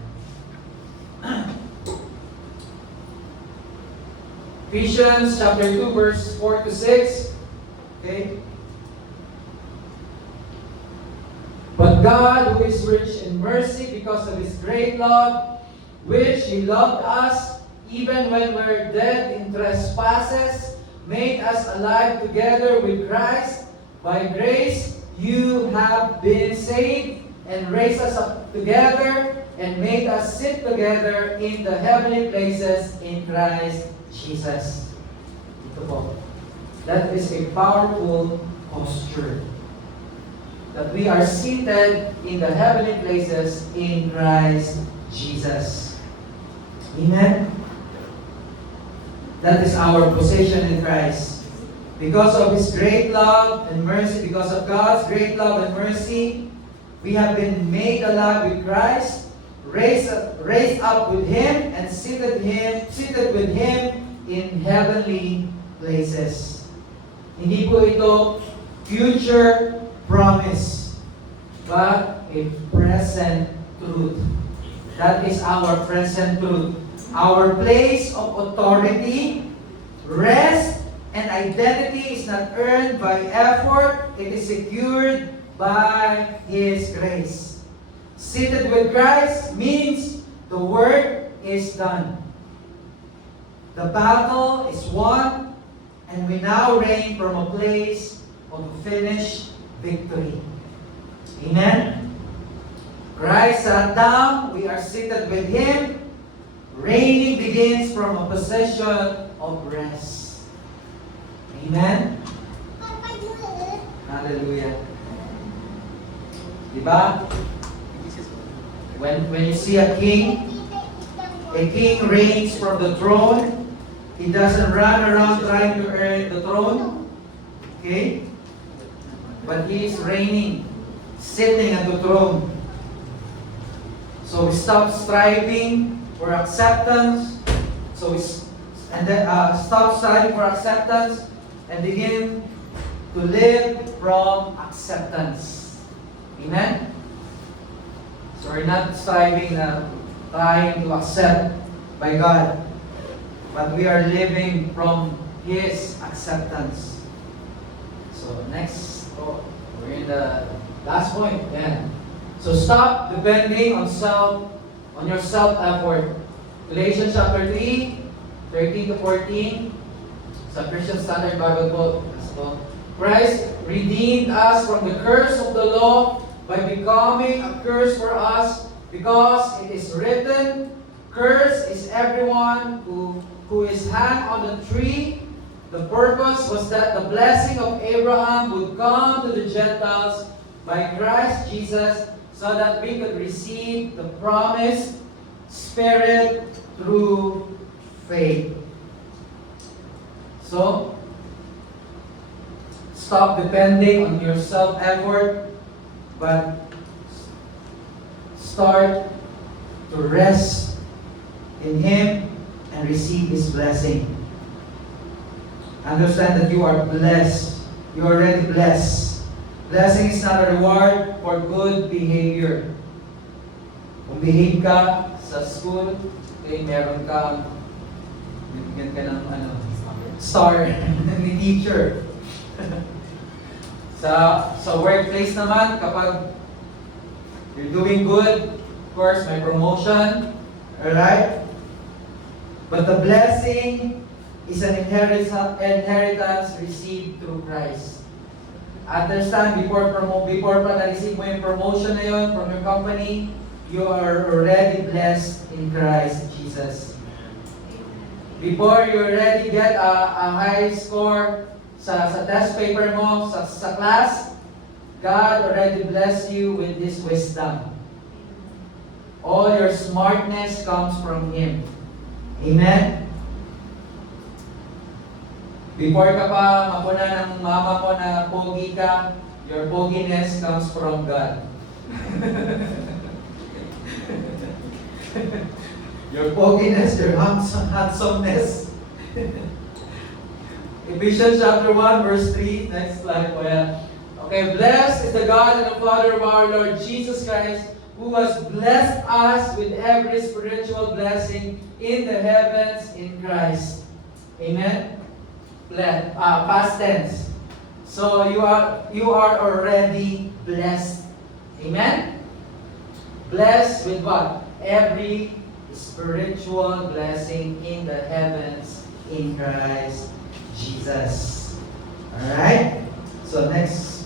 Ephesians chapter 2 verse 4 to 6. Okay? But God, who is rich in mercy because of His great love, which He loved us, even when we're dead in trespasses, made us alive together with Christ. By grace you have been saved, and raised us up together, and made us sit together in the heavenly places in Christ Jesus. Ito po. That is a powerful posture. That we are seated in the heavenly places in Christ Jesus. Amen? That is our position in Christ. Because of His great love and mercy, because of God's great love and mercy, we have been made alive with Christ, raised up with Him, and seated with Him in heavenly places. Hindi po ito future promise, but a present truth. That is our present truth. Our place of authority, rest, and identity is not earned by effort. It is secured by His grace. Seated with Christ means the work is done. The battle is won, and we now reign from a place of finished victory. Amen? Christ sat down, we are seated with Him. Reigning begins from a position of rest. Amen? Hallelujah. Diba? When you see a king reigns from the throne. He doesn't run around trying to earn the throne. Okay? But he is reigning, sitting at the throne. So we stop striving for acceptance. Stop striving for acceptance and begin to live from acceptance. Amen? So we're not striving trying to accept by God, but we are living from His acceptance. So next, we're in the last point. Yeah. So stop depending on your self-effort. Galatians chapter 3, 13 to 14. Sa Christian Standard Bible quote. Christ redeemed us from the curse of the law by becoming a curse for us, because it is written, cursed is everyone who is hanged on the tree. The purpose was that the blessing of Abraham would come to the Gentiles by Christ Jesus, so that we could receive the promised Spirit through faith. So, stop depending on your self-effort, but start to rest in Him and receive His blessing. Understand that you are blessed. You are already blessed. Blessing is not a reward for good behavior. Kung behave ka sa school, okay, meron ka, bibigyan ka ng star ni teacher. sa workplace naman, kapag you're doing good, of course, may promotion. Alright? But the blessing is an inheritance received through Christ. Understand, before pa na-receive mo yung promotion na yun from your company, you are already blessed in Christ Jesus. Before you already get a high score sa test paper mo, sa class, God already blessed you with this wisdom. All your smartness comes from Him. Amen? Before ka pa mapuna ng mama mo na pogi ka, your poginess comes from God. Your poginess, your handsomeness. Ephesians chapter 1 verse 3. Next slide po yan. Okay, blessed is the God and the Father of our Lord Jesus Christ, who has blessed us with every spiritual blessing in the heavens in Christ. Amen? Past tense. So you are already blessed. Amen? Blessed with what? Every spiritual blessing in the heavens in Christ Jesus. Alright? So next.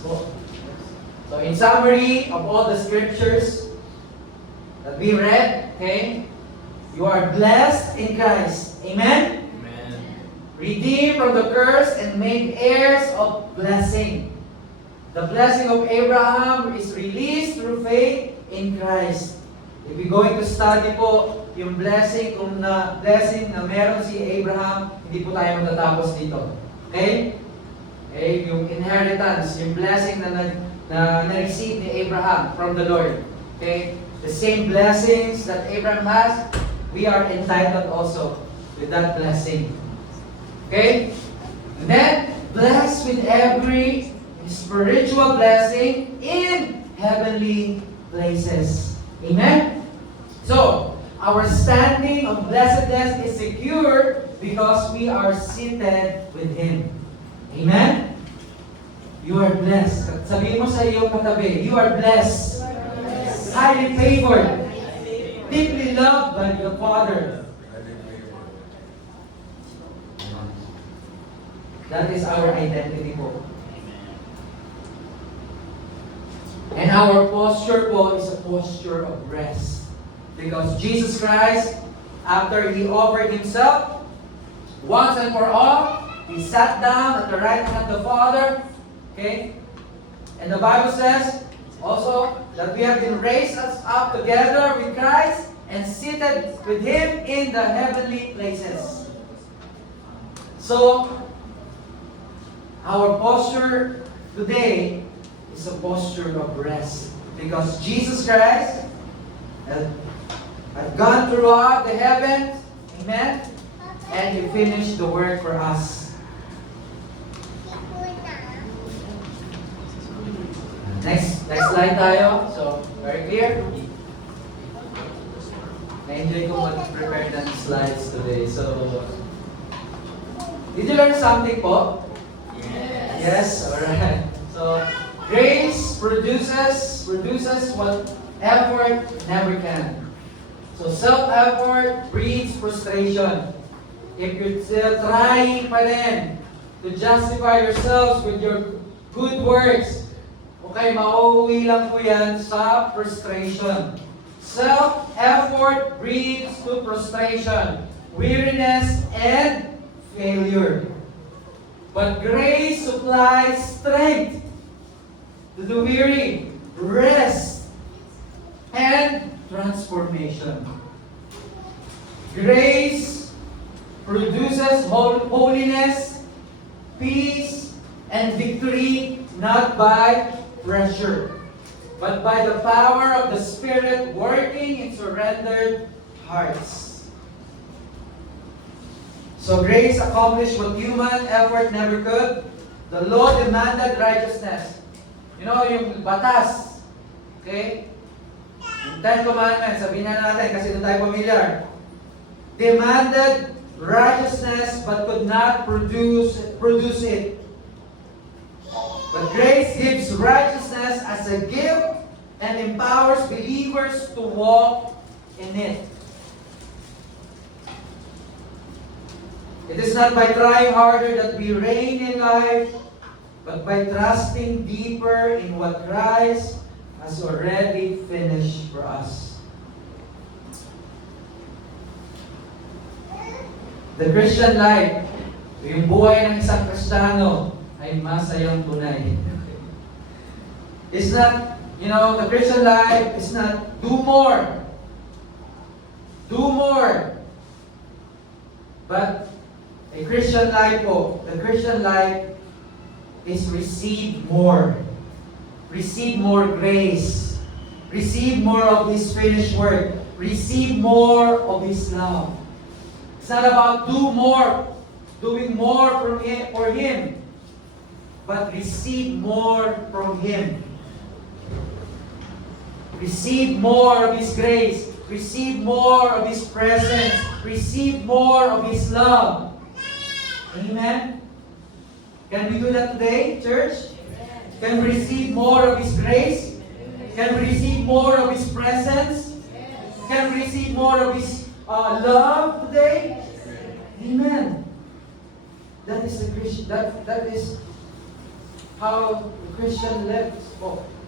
So in summary of all the scriptures that we read, okay, you are blessed in Christ. Amen? Redeemed from the curse and made heirs of blessing. The blessing of Abraham is released through faith in Christ. If we're going to study po yung blessing, kung na blessing na meron si Abraham, hindi po tayo matatapos dito. Okay? Okay, yung inheritance, yung blessing na na-receive ni Abraham from the Lord. Okay? The same blessings that Abraham has, we are entitled also with that blessing. Okay? And then, blessed with every spiritual blessing in heavenly places. Amen? So, our standing of blessedness is secure because we are seated with Him. Amen? You are blessed. Sabihin mo sa iyong katabi, you are blessed. Highly favored. Deeply loved by the Father. That is our identity po. And our posture po is a posture of rest. Because Jesus Christ, after He offered Himself, once and for all, He sat down at the right hand of the Father. Okay? And the Bible says also that we have been raised up together with Christ and seated with Him in the heavenly places. So, our posture today is a posture of rest because Jesus Christ had gone throughout the heavens, amen, and He finished the work for us. Next slide tayo. So, very clear? Na-enjoy ko mag-prepare ng slides today. So, did you learn something po? Yes, alright. So, grace produces what effort never can. So, self-effort breeds frustration. If you're still trying pa rin to justify yourselves with your good works, okay, mauuwi lang po yan sa frustration. Self-effort breeds to frustration, weariness, and failure. But grace supplies strength to the weary, rest, and transformation. Grace produces holiness, peace, and victory, not by pressure. but by the power of the Spirit working in surrendered hearts. So grace accomplished what human effort never could. The law demanded righteousness. You know, yung batas. Okay? Yung Ten Commandments, sabihin na natin kasi doon tayo familiar. Demanded righteousness but could not produce it. But grace gives righteousness as a gift and empowers believers to walk in it. It is not by trying harder that we reign in life, but by trusting deeper in what Christ has already finished for us. The Christian life, yung buhay ng isang Kristiyano, ay masayang tunay. It's not, the Christian life is not do more. Do more. But a Christian life the Christian life is receive more. Receive more grace. Receive more of His finished work. Receive more of His love. It's not about do more, doing more for Him, but receive more from Him. Receive more of His grace. Receive more of His presence. Receive more of His love. Amen? Can we do that today, church? Can we receive more of His grace? Can we receive more of His presence? Can we receive more of His love today? Amen. That is the Christian. That is how the Christian lives.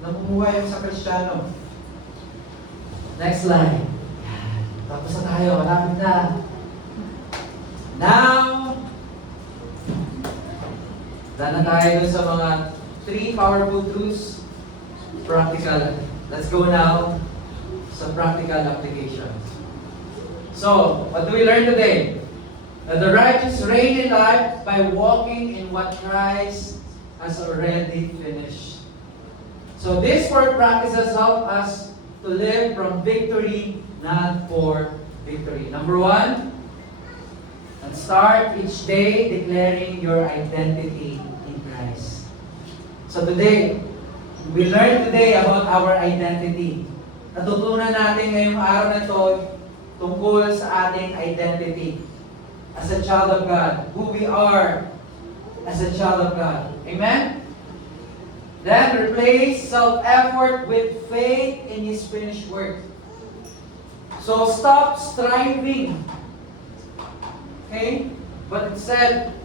Namumuhay sa Kristiyano. Next slide. Tapos na tayo. Malapit na. Now, dana tayo sa mga 3 powerful truths. Practical. Let's go now sa practical applications. So, what do we learn today? That the righteous reign in life by walking in what Christ has already finished. So, these 4 practices help us to live from victory, not for victory. Number 1, and start each day declaring your identity in Christ. So today, we learn today about our identity. Natutunan natin ngayong araw na ito tungkol sa ating identity as a child of God, who we are as a child of God. Amen? Then replace self-effort with faith in His finished work. So stop striving. Okay? But instead,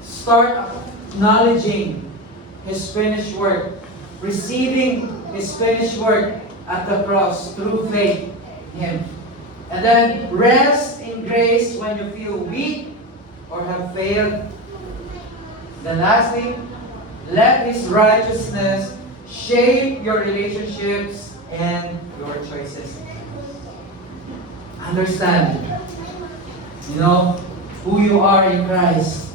start acknowledging His finished work. Receiving His finished work at the cross through faith in Him. And then rest in grace when you feel weak or have failed. Then lastly, let His righteousness shape your relationships and your choices. Understand, who you are in Christ.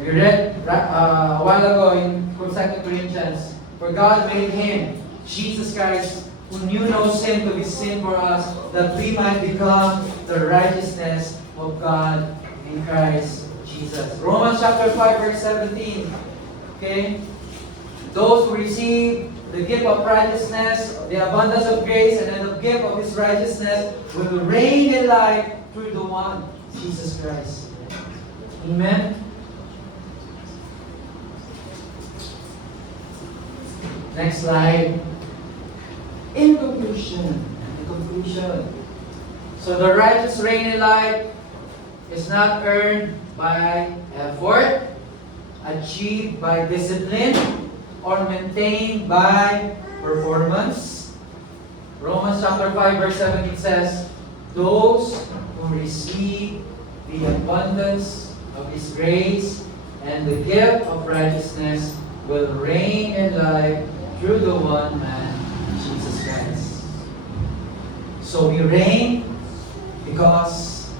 We read a while ago in 2 Corinthians, for God made Him, Jesus Christ, who knew no sin, to be sin for us, that we might become the righteousness of God in Christ Jesus. Romans chapter 5 verse 17. Okay? Those who receive the gift of righteousness, the abundance of grace, and then the gift of His righteousness will reign in life through the one, Jesus Christ. Amen? Next slide. In conclusion, so the righteous reign in life is not earned by effort, achieved by discipline, or maintained by performance. Romans chapter 5 verse 17 says, those who receive the abundance of His grace and the gift of righteousness will reign in life through the one man, Jesus Christ. So we reign because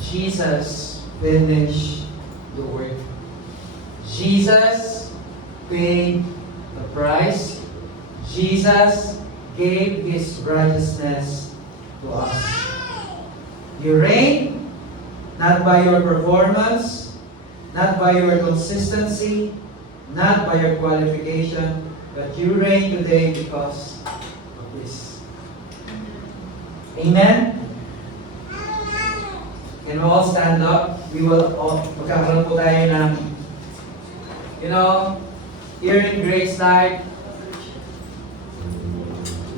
Jesus finished the work. Jesus paid the price. Jesus gave His righteousness to us. You reign not by your performance, not by your consistency, not by your qualification, but you reign today because of this. Amen? Can we all stand up? We will all, magkakaroon po tayo ng, here in Grace Life,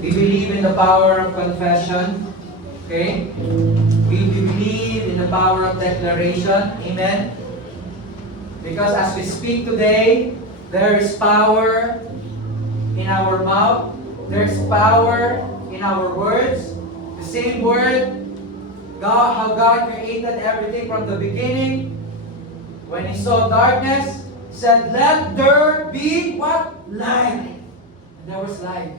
we believe in the power of confession. Okay? We believe in the power of declaration. Amen? Because as we speak today, there is power in our mouth. There's power in our words. The same word, God, how God created everything from the beginning. When He saw darkness, He said, let there be what? Light. And there was light.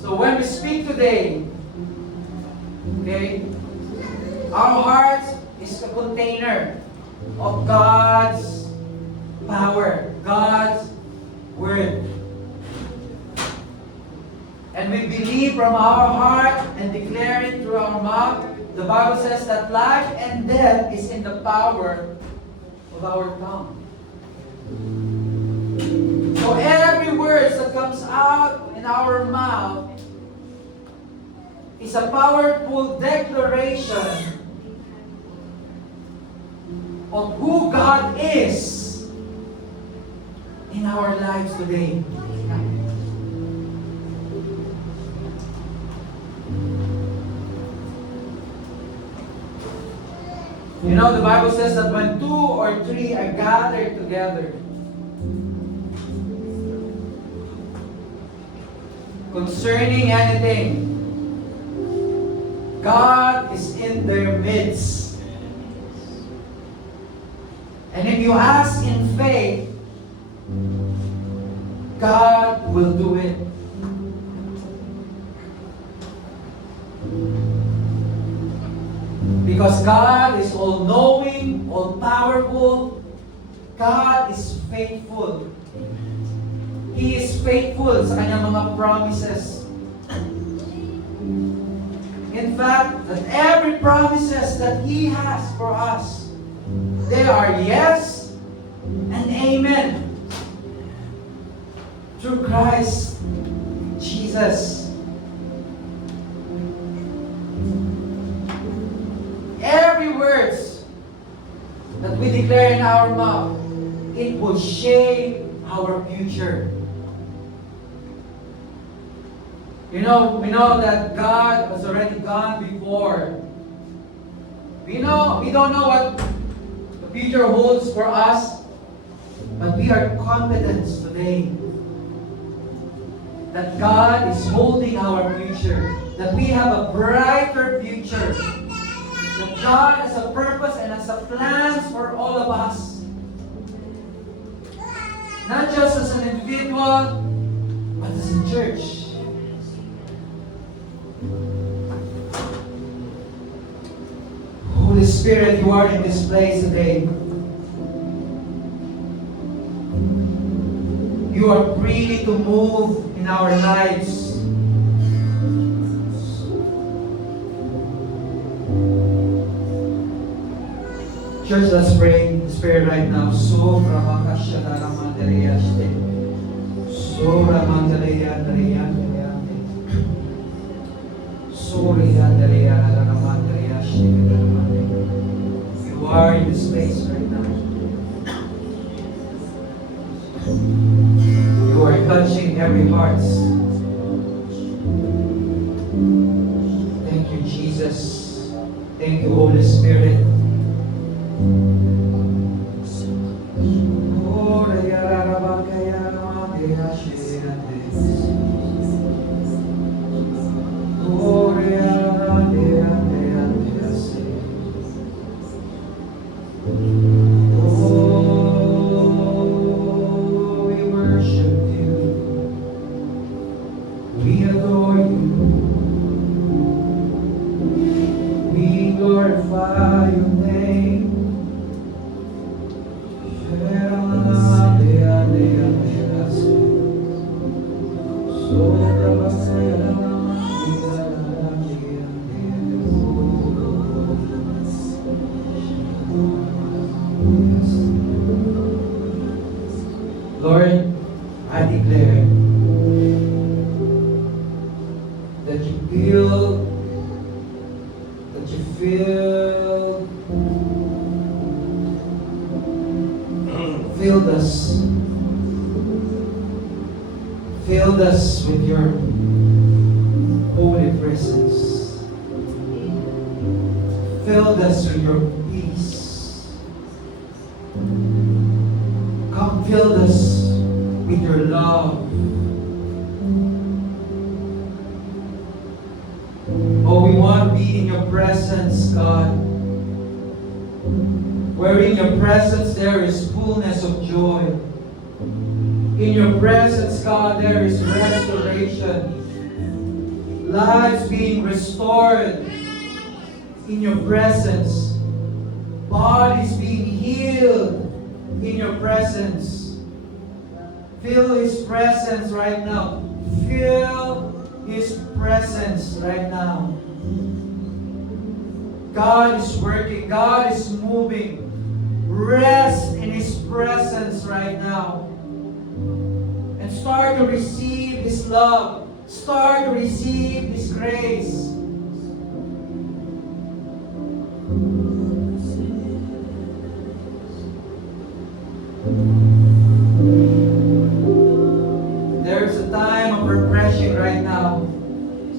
So when we speak today, okay, our hearts is a container of God's power, God's word. And we believe from our heart and declare it through our mouth. The Bible says that life and death is in the power of our tongue. So every word that comes out in our mouth is a powerful declaration of who God is in our lives today. The Bible says that when 2 or 3 are gathered together, concerning anything, God is in their midst. And if you ask in faith, God will do it. Because God is all-knowing, all-powerful. God is faithful. He is faithful sa kanyang mga promises. In fact, that every promises that He has for us, they are yes and amen. Through Christ Jesus. Every words that we declare in our mouth, it will shape our future. We know that God has already gone before. We don't know what the future holds for us, but we are confident today that God is holding our future, that we have a brighter future, that God has a purpose and has a plans for all of us. Not just as an individual, but as a church. Holy Spirit, you are in this place today. You are free to move in our lives. Church, let's pray in the Spirit right now. Sobra makashadara mandariyaste. Sobra mandariyandariyaste. Soriyandariyanadara mandariyaste. You are in this place right now. You are touching every heart. Thank you, Jesus. Thank you, Holy Spirit. Glorify your name. declare that you feel filled us with your holy presence, filled us with your peace. Come fill us with your love. Oh, we want to be in your presence, God. Where in your presence there is fullness of joy. In your presence, God, there is restoration. Lives being restored in your presence. Bodies being healed in your presence. Feel His presence right now. Feel His presence right now. God is working. God is moving. Rest in His presence right now. And start to receive His love. Start to receive His grace. There's a time of refreshing right now.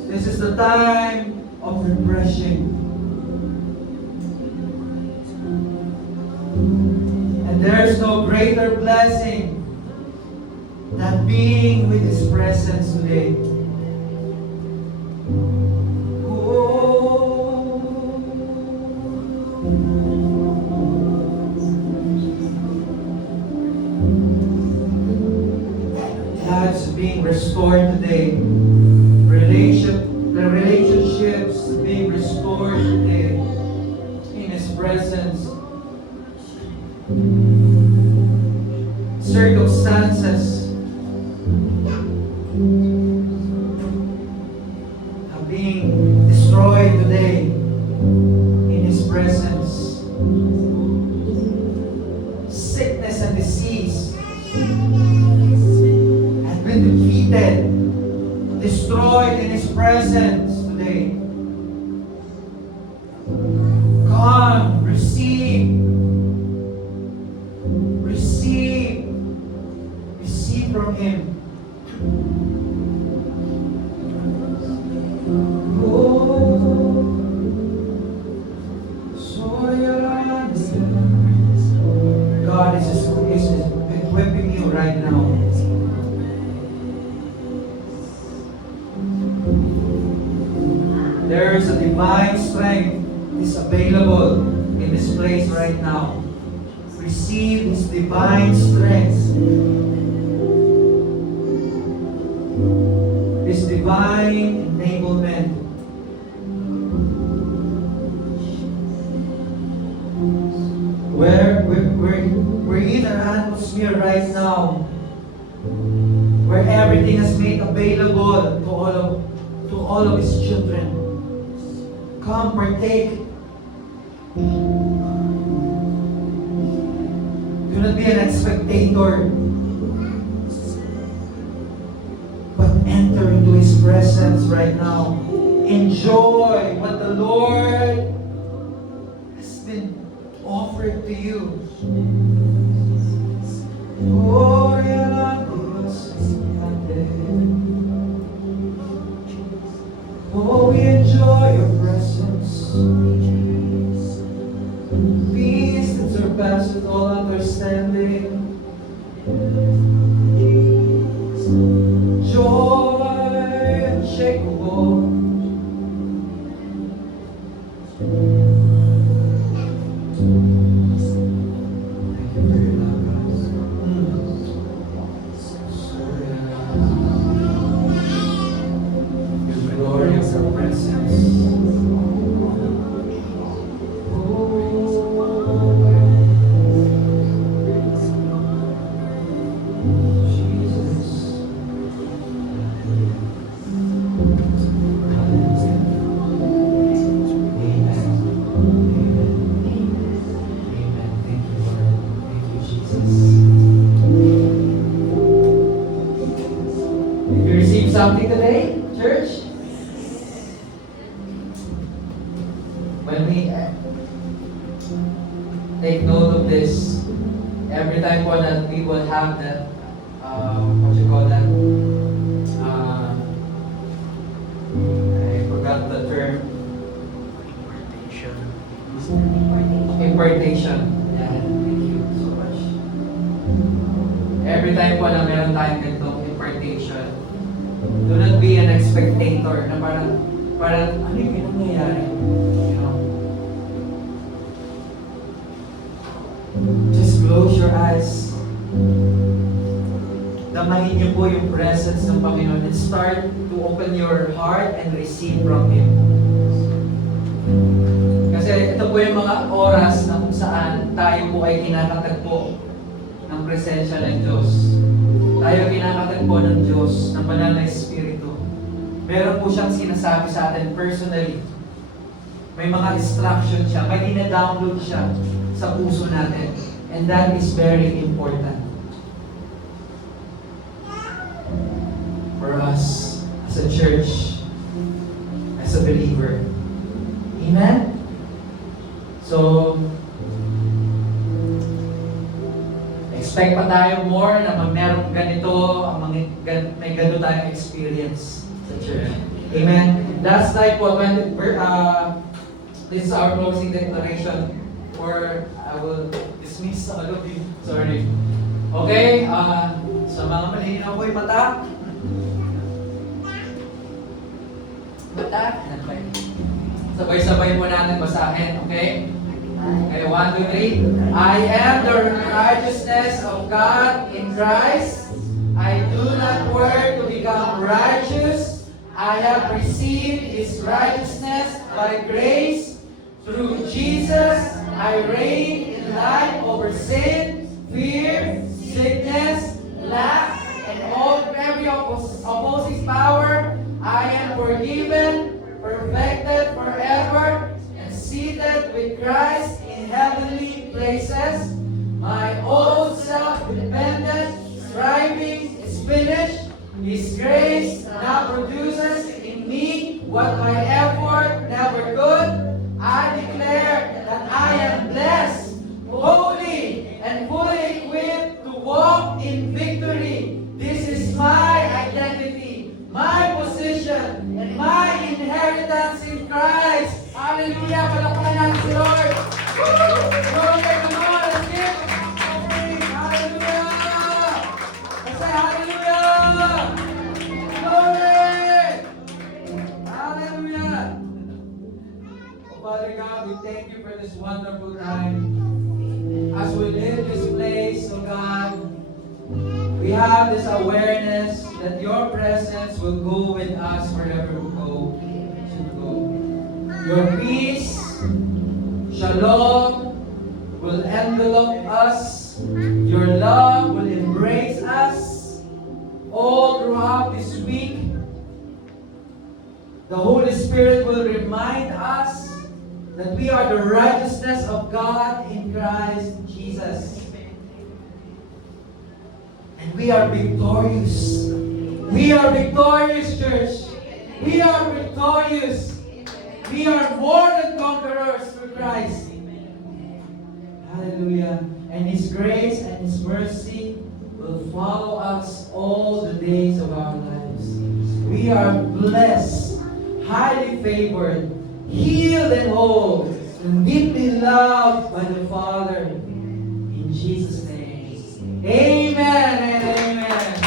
This is the time of refreshing. And there's no greater blessing than being with His presence today. Lives being restored today. The relationships being restored today in His presence. Circumstances are being destroyed today in His presence. Sickness and disease has been defeated, destroyed in His presence today. Come, receive from Him. God is equipping you right now. There is a divine strength is available in this place right now. Receive His divine strength. His divine enablement. We're in an atmosphere right now where everything is made available to all of His children. Come partake. Do not be an spectator, but enter into His presence right now. Enjoy what the Lord has been offered to you. Oh, we enjoy your presence. Peace that surpasses all understanding. Joy unshakable. Thank you for your love, guys. Your glory of your presence. Oh, take note of this. Every time po that we will have that, what you call that? I forgot the term. Impartation. Impartation. Yeah, thank you so much. Every time po na meron tayong ganitong impartation, do not be an spectator na parang ano yung nangyayari? You know? Just close your eyes. Damahin niyo po yung presence ng Panginoon and start to open your heart and receive from Him. Kasi ito po yung mga oras na kung saan tayo po ay kinakatagpo ng presensya ng Diyos. Tayo kinakatagpo ng Diyos, ng banal na Espiritu. Meron po siyang sinasabi sa atin personally. May mga instruction siya, may dina-download siya sa puso natin. And that is very important for us as a church, as a believer. Amen? So, expect pa tayo more na merong ganito, may ganito tayong experience sa church. Amen? Last time po, this is our closing declaration, or I will dismiss all of you. Sorry. Okay, sa mga malinaw po yung mata. Sabay-sabay mo natin basahin, okay? Okay, 1, 2, 3. I am the righteousness of God in Christ. I do not work to become righteous. I have received His righteousness by grace. Through Jesus, I reign in life over sin, fear, sickness, lack, and every opposing power. I am forgiven, perfected forever, and seated with Christ in heavenly places. My old self-dependent striving is finished. His grace now produces in me what my effort never could. I declare that I am blessed, holy, and fully equipped to walk in victory. This is my identity, my position, and my inheritance in Christ. Hallelujah! Palakpakan natin si Lord! Glory! Come on! Let's give offering! Hallelujah! Let's say hallelujah! Glory! Hallelujah! Oh, Father God, we thank you for this wonderful time. As we leave this place, oh God, we have this awareness that your presence will go with us wherever we go. Your peace, shalom, will envelop us. Your love will embrace us all throughout this week. The Holy Spirit will remind us that we are the righteousness of God in Christ Jesus. And we are victorious. We are victorious, church. We are victorious. We are more than conquerors through Christ. Hallelujah. And His grace and His mercy will follow us all the days of our lives. We are blessed, highly favored, healed and whole, and deeply loved by the Father. In Jesus' name. Amen and amen.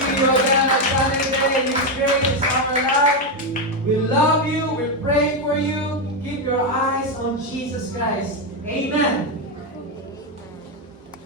See you again on Sunday. His grace is our life. We love you. We pray for you. Keep your eyes on Jesus Christ. Amen.